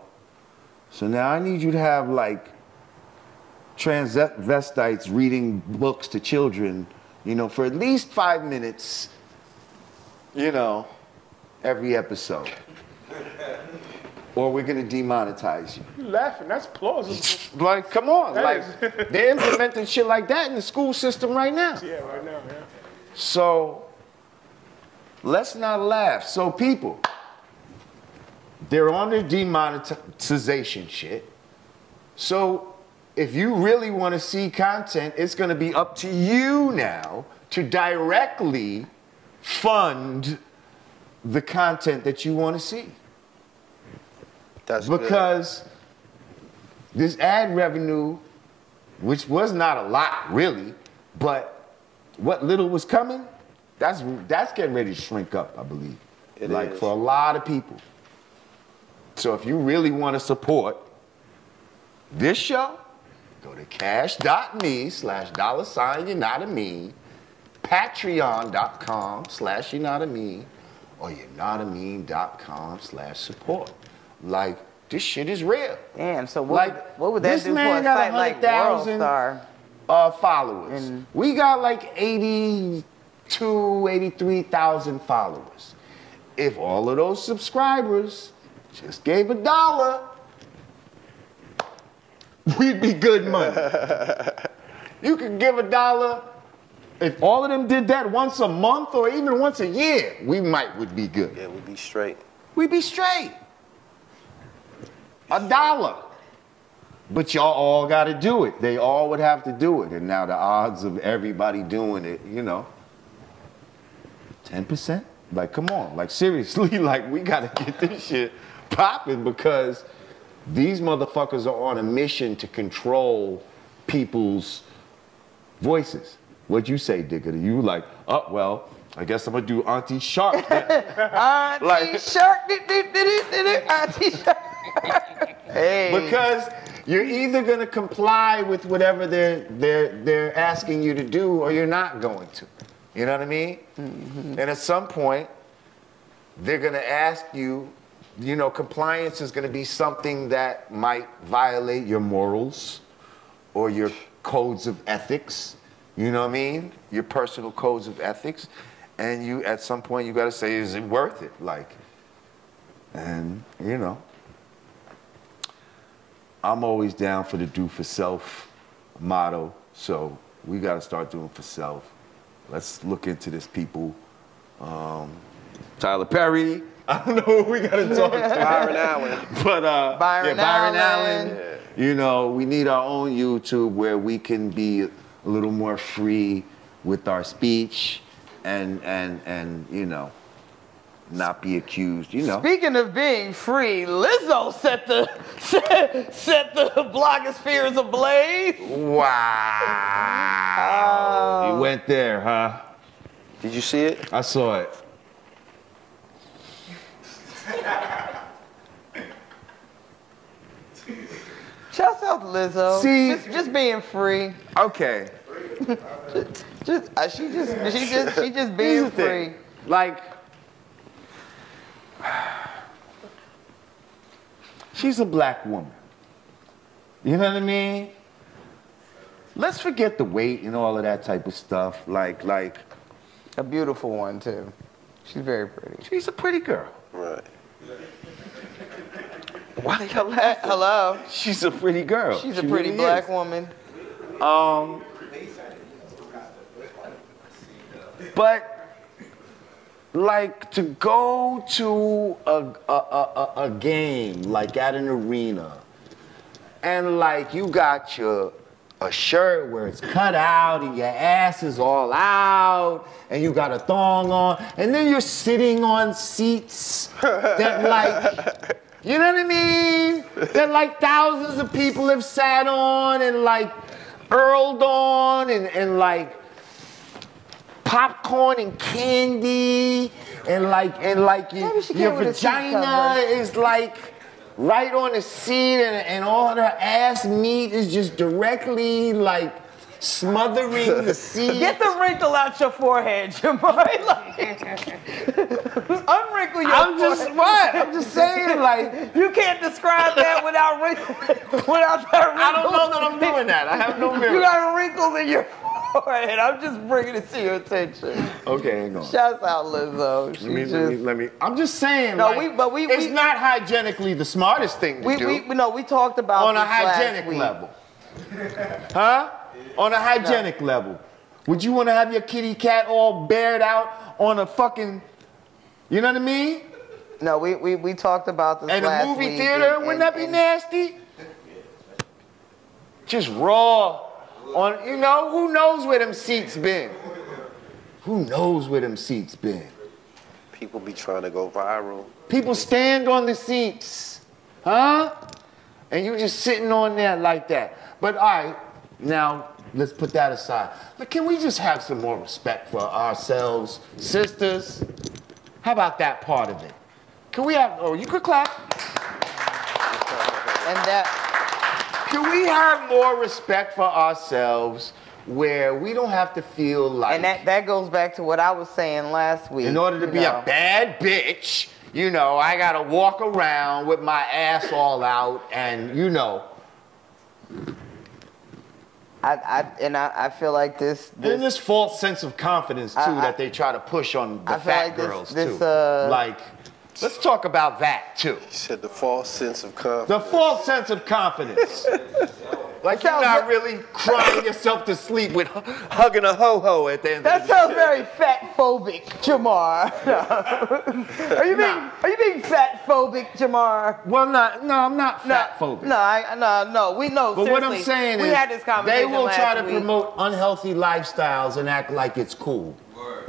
now I need you to have, like, transvestites reading books to children, for at least 5 minutes, every episode. Or we're going to demonetize you. You're laughing. That's plausible. Like, come on. They're implementing shit like that in the school system right now. Yeah, right now, yeah. So, let's not laugh. So, people, they're on their demonetization shit. So, if you really want to see content, it's going to be up to you now to directly fund the content that you want to see. That's because this ad revenue, which was not a lot really, but what little was coming That's getting ready to shrink up, I believe. It like is. for a lot of people. So if you really want to support this show, go to cash.me/$Yanadameen, patreon.com/Yanadameen, or Yanadameen.com/support. Like, this shit is real. Damn, so Like, what would that this do for man a got site like 100,000 WorldStar? Followers. We got like 82, 83,000 followers. If all of those subscribers just gave $1, we'd be good money. You could give $1. If all of them did that once a month or even once a year, would be good. Yeah, we'd be straight. We'd be straight. $1. But y'all all got to do it. They all would have to do it. And now the odds of everybody doing it, 10%? Like, come on. Like, seriously, like, we got to get this shit popping because these motherfuckers are on a mission to control people's voices. What'd you say, Digga? You like, oh, well, I guess I'm going to do Auntie Shark. Auntie Shark, Auntie Shark. Hey. Because you're either going to comply with whatever they're asking you to do or you're not going to. You know what I mean? Mm-hmm. And at some point, they're going to ask you, compliance is going to be something that might violate your morals or your codes of ethics. You know what I mean? Your personal codes of ethics. And you, at some point, you got to say, is it worth it? Like, and, I'm always down for the do for self motto. So we got to start doing for self. Let's look into this, people. Tyler Perry. I don't know what we got to talk to. Byron Allen. But Byron Allen. Yeah. We need our own YouTube where we can be a little more free with our speech and not be accused, Speaking of being free, Lizzo set the blogospheres ablaze. Wow. You went there, huh? Did you see it? I saw it. Shouts out to Lizzo. See, just being free. Okay. She just being Here's the free. thing. Like, she's a black woman. You know what I mean? Let's forget the weight and all of that type of stuff. Like a beautiful one too. She's very pretty. She's a pretty girl. Right. Why do y'all laugh? Hello. She's a pretty girl. She's she a pretty really black is. woman. But like to go to a game like at an arena and like you got a shirt where it's cut out and your ass is all out and you got a thong on and then you're sitting on seats that like, you know what I mean? That like thousands of people have sat on and like earled on and like popcorn and candy and like your vagina is like right on the seat and all her ass meat is just directly like smothering the seat. Get the wrinkle out your forehead, Jamar. Unwrinkle your forehead. I'm just saying, like, you can't describe that without wrinkle. Without that wrinkle. I don't know that I'm doing that. I have no mirror. You got a wrinkle in your forehead. I'm just bringing it to your attention. Okay, hang on. Shouts out Lizzo. Let me. I'm just saying. No, like, it's not hygienically the smartest thing to do. We talked about on a this hygienic level. Huh? On a hygienic level. Would you want to have your kitty cat all bared out on a fucking, you know what I mean? No, we talked about this and last a movie week theater, wouldn't that be nasty? Just raw on, who knows where them seats been? Who knows where them seats been? People be trying to go viral. People stand on the seats, huh? And you just sitting on there like that. But all right, now, let's put that aside. But can we just have some more respect for ourselves, sisters? How about that part of it? Can we have, oh, you could clap. And that, Can we have more respect for ourselves where we don't have to feel like... and that goes back to what I was saying last week. In order to be a bad bitch, you know, I gotta walk around with my ass all out and, you know... I feel like this And this false sense of confidence, too, that they try to push on the fat like girls, this, too. Like, let's talk about that, too. He said the false sense of confidence. The false sense of confidence. Like you're not really crying yourself to sleep with hugging a ho-ho at the end That of the sounds very fat-phobic, Jamar. Are you being fat-phobic, Jamar? Well, no, I'm not fat-phobic. No, we know. But what I'm saying we is had this conversation they will try to last week. promote unhealthy lifestyles and act like it's cool.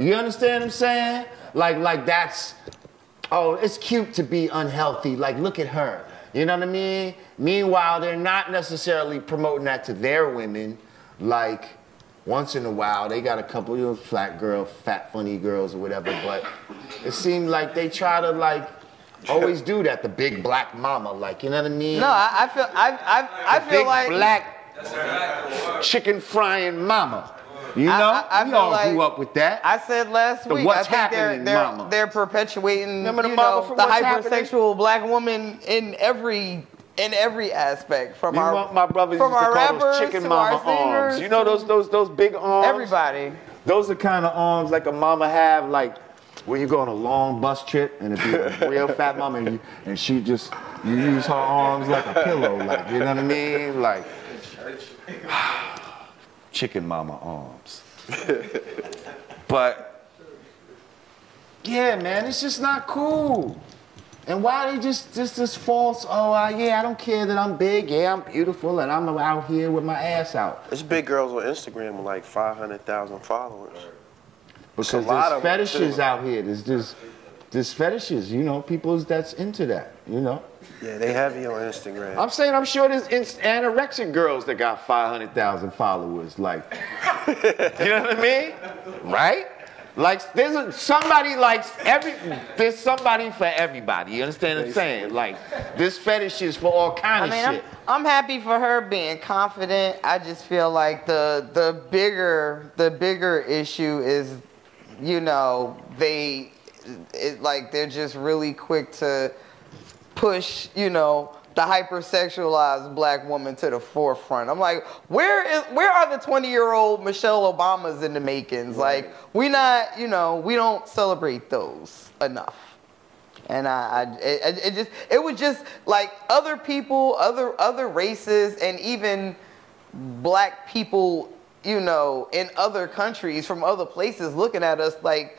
You understand what I'm saying? Like that's, oh, it's cute to be unhealthy. Like, look at her. You know what I mean? Meanwhile, they're not necessarily promoting that to their women. Like, once in a while, they got a couple of fat funny girls or whatever, but it seemed like they try to, like, always do that, the big black mama, like, you know what I mean? No, I feel big like black chicken frying mama. You know, I we feel all like grew up with that. I said last The week. what's I think happening, mama. they're perpetuating Remember the you mama know, from the What's Happening? hypersexual black woman in every aspect. From You our know, my brothers from used to our call those rappers chicken to mama our singers. arms. You know those big arms? Everybody. Those are kind of arms like a mama have, like when you go on a long bus trip and if you're a real fat mama and she just, you use her arms like a pillow, like, you know what I mean? Like, chicken mama arms. But, yeah, man, it's just not cool. And why they just this false, yeah, I don't care that I'm big, yeah, I'm beautiful, and I'm out here with my ass out. There's big girls on Instagram with like 500,000 followers. Because there's fetishes out here. There's fetishes, you know, people that's into that, you know. Yeah, they heavy on Instagram. I'm saying I'm sure there's anorexic girls that got 500,000 followers, like, you know what I mean? Right? Like, there's somebody for everybody. You understand what I'm saying? Like, there's fetishes for all kind of shit. I'm happy for her being confident. I just feel like the bigger issue is, you know, they're just really quick to push, you know, the hypersexualized black woman to the forefront. I'm like, where are the 20-year-old Michelle Obamas in the makings? Like, we don't celebrate those enough. And it was just like other people, other races, and even black people, you know, in other countries from other places looking at us like,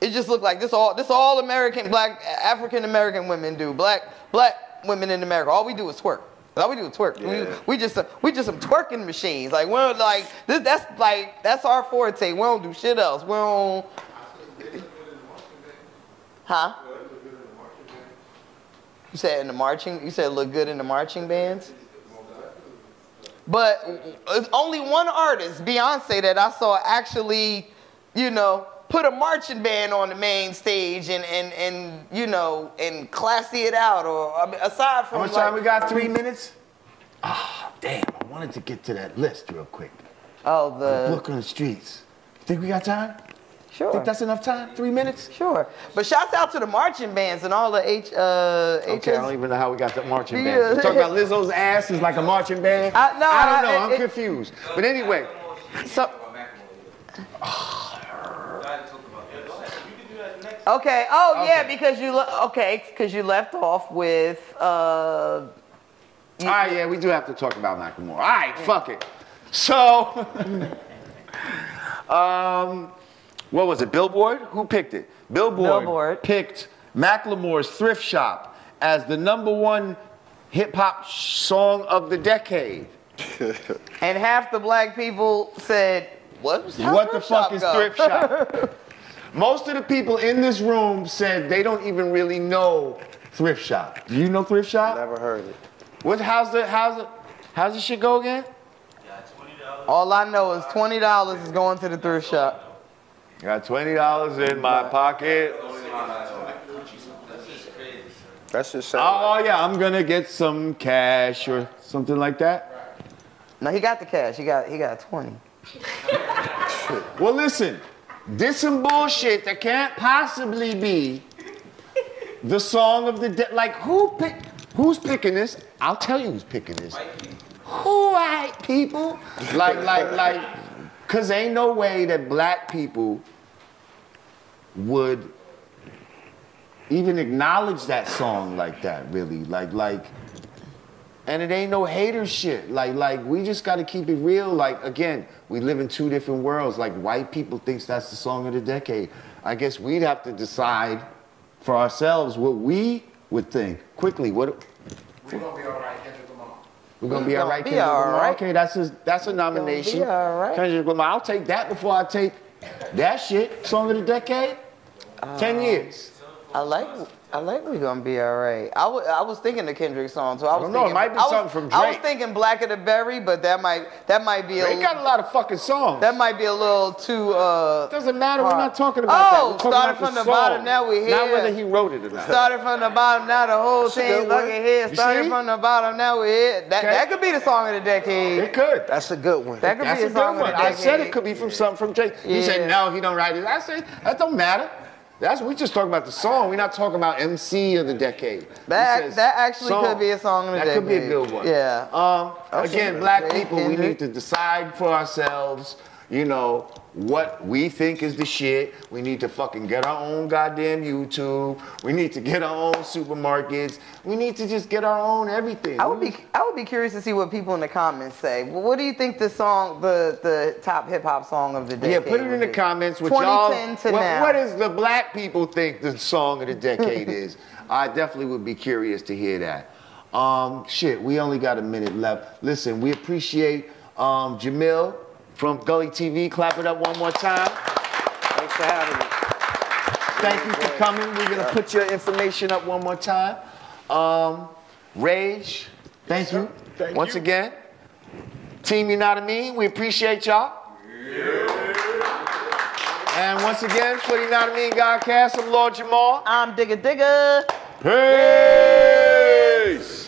it just looked like this all American, black, African American women do. Black women in America, all we do is twerk. All we do is twerk. Yeah. We just some twerking machines. Like, we're like that's our forte. We don't do shit else. We don't. Huh? You said in the marching. You said look good in the marching bands. But it's only one artist, Beyonce, that I saw actually, you know, put a marching band on the main stage and you know, and classy it out. Or I mean, aside from how much time we got? 3 minutes? Ah, damn! I wanted to get to that list real quick. Oh, the book on the streets. Think we got time? Sure. Think that's enough time? 3 minutes? Sure. But shouts out to the marching bands and all the Okay, I don't even know how we got the marching band. You talking about Lizzo's ass is like a marching band? No, I don't know. I'm confused. But anyway. So. Okay. Oh, yeah, because you left off with. All right, yeah, we do have to talk about Macklemore. All right, fuck it. So, what was it? Billboard? Who picked it? Billboard picked Macklemore's Thrift Shop as the #1 hip hop song of the decade. And half the black people said, "What the fuck is Thrift Shop?" Most of the people in this room said they don't even really know Thrift Shop. Do you know Thrift Shop? Never heard it. How's the shit go again? Got $20 All I know is $20 is going to the thrift shop. Got $20 in my pocket. That's just Oh yeah, I'm gonna get some cash or something like that. No, he got the cash. He got 20. Well, listen, this some bullshit that can't possibly be the song of the day. Like, who's picking this? I'll tell you who's picking this. Who white people? Like, cause ain't no way that black people would even acknowledge that song like that, really. Like, and it ain't no hater shit. Like, we just gotta keep it real. Like, again, we live in two different worlds. Like, white people thinks that's the song of the decade. I guess we'd have to decide for ourselves what we would think. Quickly, what? We're gonna be all right, Kendrick Lamar. We're gonna be all right, Kendrick Lamar. Okay, that's a nomination. Be all right. Kendrick Lamar, I'll take that before I take that shit. Song of the decade? 10 years. I like We Gonna Be Alright. I was thinking the Kendrick song, so I was thinking. It might be something from Drake. I was thinking Black of the Berry, but that might be They got a lot of fucking songs. That might be a little too. Doesn't matter. We're not talking about that. We're talking started about from the song. bottom, now we here. Not whether he wrote it or not. Started from the bottom, now the whole thing fucking here. Started from the bottom, now we're here. That could be the song of the decade. It could. That's a good one. That could That's be a a song good of the one. decade. I said it could be from something from Drake. He said no, he don't write it. I said that don't matter. We just talking about the song. We're not talking about MC of the decade. That actually could be a song of the decade. That could be a good one. Yeah. Again, black people, we need to decide for ourselves, you know, what we think is the shit. We need to fucking get our own goddamn YouTube. We need to get our own supermarkets. We need to just get our own everything. I would be curious to see what people in the comments say. Well, what do you think the song, the top hip hop song of the decade? Yeah, put it in the comments. 2010 to now. What does the black people think the song of the decade is? I definitely would be curious to hear that. Shit, we only got a minute left. Listen, we appreciate Jamil from Gully TV. Clap it up one more time. Thanks for having me. Thank you for coming. We're gonna put your information up one more time. Rage, thank you. Once again. Team Yanadameen, we appreciate y'all. And once again, for the Yanadameen Godcast, I'm Lord Jamal. I'm Digga Digga. Peace.